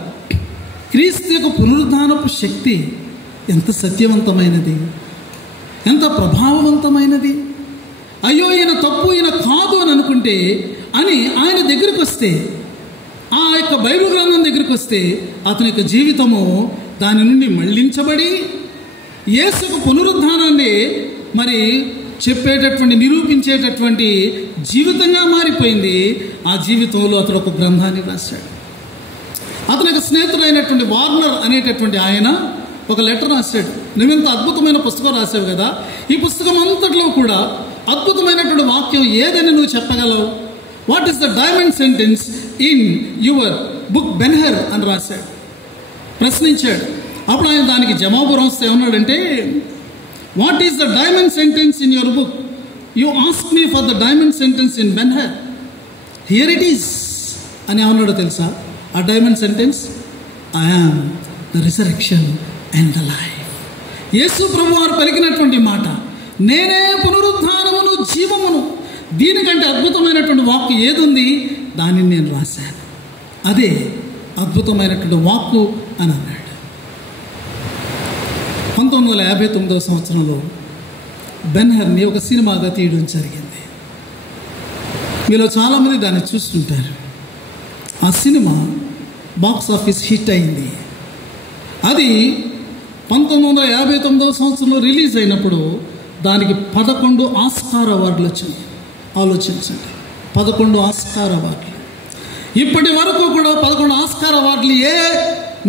క్రీస్తు యొక్క పునరుద్ధానపు శక్తి ఎంత సత్యవంతమైనది, ఎంత ప్రభావవంతమైనది. అయ్యో ఈయన తప్పు, ఈయన కాదు అని అనుకుంటే అని ఆయన దగ్గరికి వస్తే, ఆ యొక్క బైబిల్ గ్రంథం దగ్గరికి వస్తే అతని యొక్క జీవితము దాని నుండి మళ్లించబడి యేసు యొక్క పునరుద్ధానాన్ని మరి చెప్పేటటువంటి, నిరూపించేటటువంటి జీవితంగా మారిపోయింది. ఆ జీవితంలో అతడు ఒక గ్రంథాన్ని రాశాడు. అతని యొక్క స్నేహితుడైనటువంటి వార్నర్ అనేటటువంటి ఆయన ఒక లెటర్ రాశాడు. నువ్వెంత అద్భుతమైన పుస్తకం రాసావు కదా, ఈ పుస్తకం అంతట్లో కూడా అద్భుతమైనటువంటి వాక్యం ఏదని నువ్వు చెప్పగలవు? What is the diamond sentence in your book Ben Hur అని రాశాడు, ప్రశ్నించాడు. అప్పుడు ఆయన దానికి జవాబు రాస్తే ఏమన్నాడంటే, what is the diamond sentence in your book? You ask me for the diamond sentence in Ben Hur, here it is అని ఏమన్నాడో తెలుసా? ఆ diamond sentence, I am the resurrection and the life. యేసు ప్రభు వారు పలికినటువంటి మాట, నేనే పునరుద్ధానమును జీవమును. దీనికంటే అద్భుతమైనటువంటి వాక్కు ఏదుంది? దానిని నేను రాశాను, అదే అద్భుతమైనటువంటి వాక్కు అని అన్నాడు. 1959వ సంవత్సరంలో బెన్-హర్ని ఒక సినిమాగా తీయడం జరిగింది. మీలో చాలామంది దాన్ని చూస్తుంటారు. ఆ సినిమా బాక్స్ ఆఫీస్ హిట్ అయింది. అది 1959వ సంవత్సరంలో రిలీజ్ అయినప్పుడు దానికి 11 ఆస్కార్ అవార్డులు వచ్చినాయి. ఆలోచించండి, 11 ఆస్కార్ అవార్డులు. ఇప్పటి వరకు కూడా 11 ఆస్కార్ అవార్డులు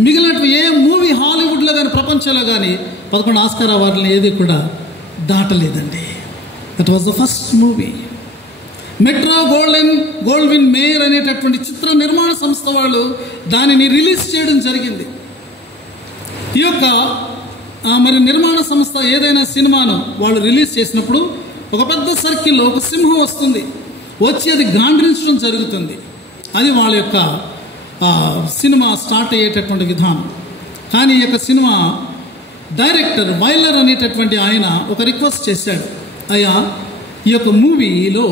మిగిలినట్టు ఏ మూవీ హాలీవుడ్లో కానీ ప్రపంచంలో కానీ 11 ఆస్కార్ అవార్డులు ఏది కూడా దాటలేదండి. That was the first movie. Metro Goldwyn Mayer అనేటటువంటి చిత్ర నిర్మాణ సంస్థ వాళ్ళు దానిని రిలీజ్ చేయడం జరిగింది. ఈ యొక్క మరి నిర్మాణ సంస్థ ఏదైనా సినిమాను వాళ్ళు రిలీజ్ చేసినప్పుడు ఒక పెద్ద సర్కిల్లో ఒక సింహం వస్తుంది, వచ్చి అది గాండ్రించడం జరుగుతుంది. అది వాళ్ళ యొక్క సినిమా స్టార్ట్ అయ్యేటటువంటి విధానం. కానీ ఈ యొక్క సినిమా డైరెక్టర్ వైలర్ అనేటటువంటి ఆయన ఒక రిక్వెస్ట్ చేశాడు, అయ్యా ఈ యొక్క మూవీలో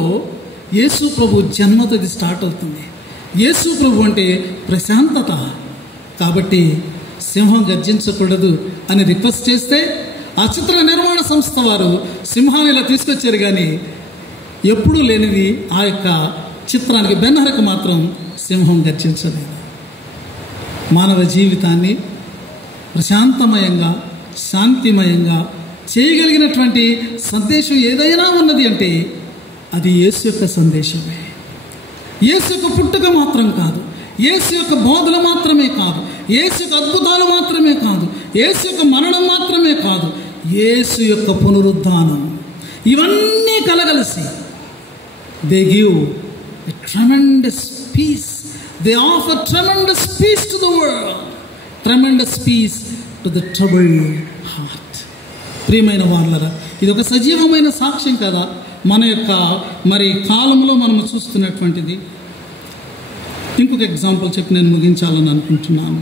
యేసు ప్రభు జన్మతది స్టార్ట్ అవుతుంది. యేసు ప్రభు అంటే ప్రశాంతత, కాబట్టి సింహం గర్జించకూడదు అని రిక్వెస్ట్ చేస్తే ఆ చిత్ర నిర్మాణ సంస్థ వారు సింహాన్ని ఇలా తీసుకొచ్చారు. కానీ ఎప్పుడూ లేనిది ఆ యొక్క చిత్రానికి బెన్-హర్కి మాత్రం సింహం గర్జించలేదు. మానవ జీవితాన్ని ప్రశాంతమయంగా, శాంతిమయంగా చేయగలిగినటువంటి సందేశం ఏదైనా ఉన్నది అంటే అది యేసు యొక్క సందేశమే. యేసు యొక్క పుట్టుక మాత్రం కాదు, యేసు యొక్క బోధన మాత్రమే కాదు, యేసు యొక్క అద్భుతాలు మాత్రమే కాదు, యేసు యొక్క మరణం మాత్రమే కాదు, యేసు యొక్క పునరుద్ధానం, ఇవన్నీ కలగలిసి they give a tremendous peace. They offer tremendous peace to the world, tremendous peace to the troubled heart. ప్రియమైన వారులారా, ఇది ఒక సజీవమైన సాక్ష్యం కదా మన యొక్క మరి కాలంలో మనము చూస్తున్నటువంటిది. ఇంకొక ఎగ్జాంపుల్ చెప్పి నేను ముగించాలని అనుకుంటున్నాను.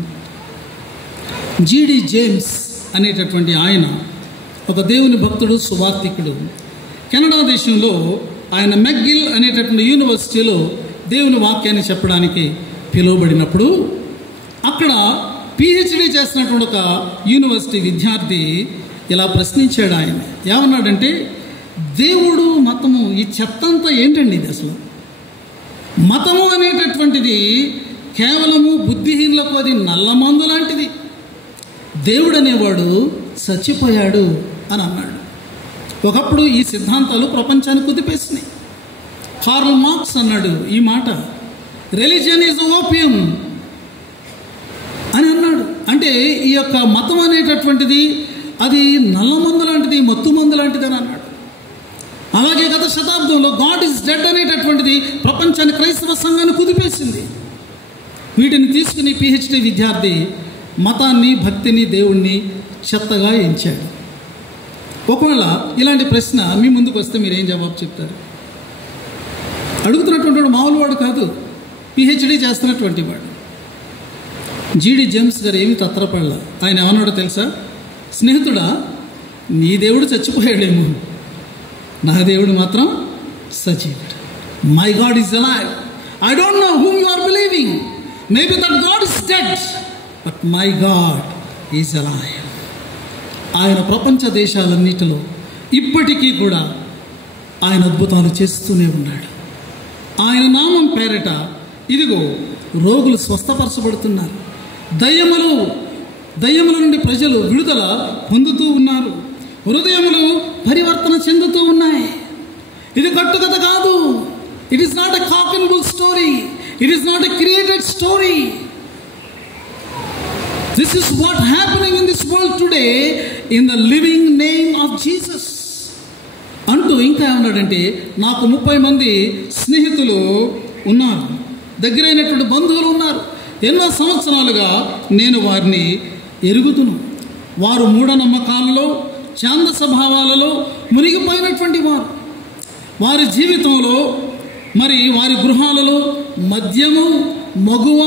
జీడి జేమ్స్ అనేటటువంటి ఆయన ఒక దేవుని భక్తుడు, సువార్థికుడు. కెనడా దేశంలో ఆయన మెక్గిల్ అనేటటువంటి యూనివర్సిటీలో దేవుని వాక్యాన్ని చెప్పడానికి పిలువబడినప్పుడు అక్కడ పిహెచ్డి చేస్తున్నటువంటి ఒక యూనివర్సిటీ విద్యార్థి ఇలా ప్రశ్నించాడు. ఆయన ఏమన్నాడంటే, దేవుడు, మతము, ఈ చెత్తంతా ఏంటండి ఇది? అసలు మతము అనేటటువంటిది కేవలము బుద్ధిహీనులకు అది నల్లమందు లాంటిది. దేవుడు అనేవాడు చచ్చిపోయాడు అని అన్నాడు. ఒకప్పుడు ఈ సిద్ధాంతాలు ప్రపంచాన్ని కుదిపేసినాయి. కార్ల్ మార్క్స్ అన్నాడు ఈ మాట, రిలీజియన్ ఈజ్ ఓపియం అని అన్నాడు. అంటే ఈ యొక్క మతం అనేటటువంటిది అది నల్లమందు లాంటిది, మత్తు మందు లాంటిది అని అన్నాడు. అలాగే గత శతాబ్దంలో గాడ్ ఈజ్ డెడ్ అనేటటువంటిది ప్రపంచాన్ని, క్రైస్తవ సంఘాన్ని కుదిపేసింది. వీటిని తీసుకుని పిహెచ్డి విద్యార్థి మతాన్ని, భక్తిని, దేవుణ్ణి చెత్తగా ఎంచాడు. ఒకవేళ ఇలాంటి ప్రశ్న మీ ముందుకు వస్తే మీరేం జవాబు చెప్తారు? అడుగుతున్నటువంటి వాడు మామూలు వాడు కాదు, పిహెచ్డి చేస్తున్నటువంటి వాడు. జీడి జేమ్స్ గారు ఏమీ తత్రపడలా. ఆయన ఏమన్నాడో తెలుసా? స్నేహితుడా, నీ దేవుడు చచ్చిపోయాడేమో, నా దేవుడు మాత్రం సజీవుడు. My God is alive. I don't know whom you are believing. Maybe that God is dead, but my God is alive. ఆయన ప్రపంచ దేశాలన్నిటిలో ఇప్పటికీ కూడా ఆయన అద్భుతాలు చేస్తూనే ఉన్నాడు. ఆయన నామం పేరిట ఇదిగో రోగులు స్వస్థపరచబడుతున్నారు. దయ్యముల నుండి ప్రజలు విడుదల పొందుతూ ఉన్నారు. హృదయములు పరివర్తన చెందుతూ ఉన్నాయి. ఇది కట్టుకథ కాదు. It is not a cock and bull story. It is not a created story. This is what happening in this world today in the living name of Jesus. అంటూ ఇంకా ఏమన్నాడంటే, నాకు 30 మంది స్నేహితులు ఉన్నారు, దగ్గరైనటువంటి బంధువులు ఉన్నారు. ఎన్నో సంవత్సరాలుగా నేను వారిని ఎరుగుతును. వారు మూఢనమ్మకాలలో, ఛాందస భావాలలో మునిగిపోయినటువంటి వారు. వారి జీవితంలో మరి వారి గృహాలలో మద్యము, మగువ,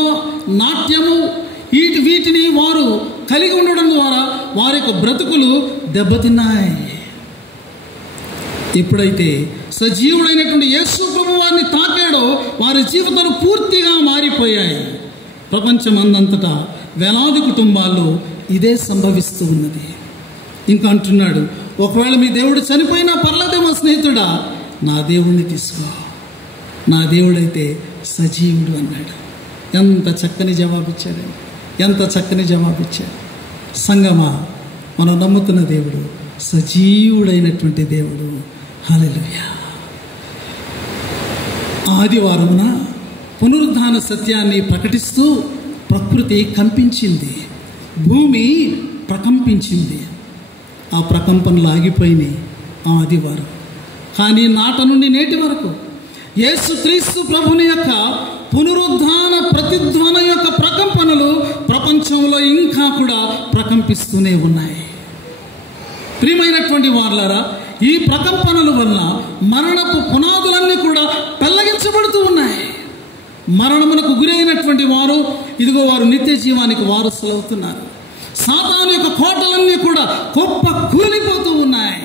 నాట్యము వీటిని వారు కలిగి ఉండడం ద్వారా వారి యొక్క బ్రతుకులు దెబ్బతిన్నాయి. ఎప్పుడైతే సజీవుడైనటువంటి యేసు ప్రభువు వారిని తాకాడో వారి జీవితాలు పూర్తిగా మారిపోయాయి. ప్రపంచమందంతటా వేలాది కుటుంబాల్లో ఇదే సంభవిస్తూ ఉన్నది. ఇంకా అంటున్నాడు, ఒకవేళ మీ దేవుడు చనిపోయినా పర్లేదేమో స్నేహితుడా, నా దేవుణ్ణి తీసుకో, నా దేవుడైతే సజీవుడు అన్నాడు. ఎంత చక్కని జవాబిచ్చాడు, ఎంత చక్కని జవాబిచ్చాడు. సంగమా, మనం నమ్ముతున్న దేవుడు సజీవుడైనటువంటి దేవుడు. హల్లెలూయా. ఆదివారమున పునరుద్ధాన సత్యాన్ని ప్రకటిస్తూ ప్రకృతి కంపించింది, భూమి ప్రకంపించింది. ఆ ప్రకంపనలు ఆగిపోయినాయి ఆదివారం. కానీ నాట నుండి నేటి వరకు యేసుక్రీస్తు ప్రభుని యొక్క పునరుద్ధాన ప్రతిధ్వన యొక్క ప్రకంపనలు ప్రపంచంలో ఇంకా కూడా ప్రకంపిస్తూనే ఉన్నాయి. ప్రియమైనటువంటి వారలారా, ఈ ప్రకంపనల వల్ల మరణపు పునాదులన్నీ కూడా పెళ్లగించబడుతూ ఉన్నాయి. మరణమునకు గురైనటువంటి వారు ఇదిగో వారు నిత్య జీవానికి వారసులు అవుతున్నారు. సాతాను యొక్క కోటలన్నీ కూడా గొప్ప కూలిపోతూ ఉన్నాయి.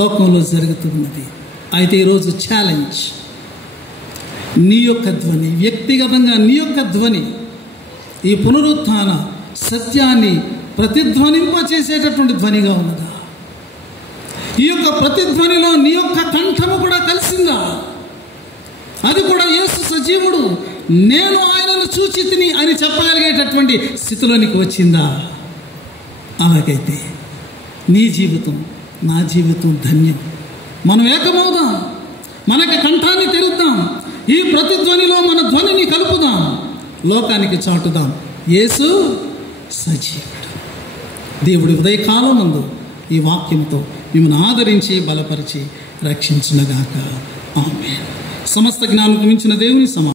లోకంలో జరుగుతూ ఉన్నది. అయితే ఈరోజు ఛాలెంజ్, నీ యొక్క ధ్వని, వ్యక్తిగతంగా నీ యొక్క ధ్వని ఈ పునరుత్థాన సత్యాన్ని ప్రతిధ్వనింపచేసేటటువంటి ధ్వనిగా ఉన్నదా? ఈ యొక్క ప్రతిధ్వనిలో నీ యొక్క కంఠము కూడా కలిసిందా? అది కూడా యేసు సజీవుడు, నేను ఆయనను చూచి తిని అని చెప్పగలిగేటటువంటి స్థితిలోనికి వచ్చిందా? అలాగైతే నీ జీవితం, నా జీవితం ధన్యం. మనం ఏకమవుదాం, మనకి కంఠాన్ని తెరుద్దాం, ఈ ప్రతిధ్వనిలో మన ధ్వనిని కలుపుదాం, లోకానికి చాటుదాం, యేసు సజీవుడు. దేవుడి ఉదయకాలం ముందు ఈ వాక్యంతో మిమ్మల్ని ఆదరించి బలపరిచి రక్షించునుగాక. ఆమేన్. సమస్త జ్ఞానం మించిన దేవుని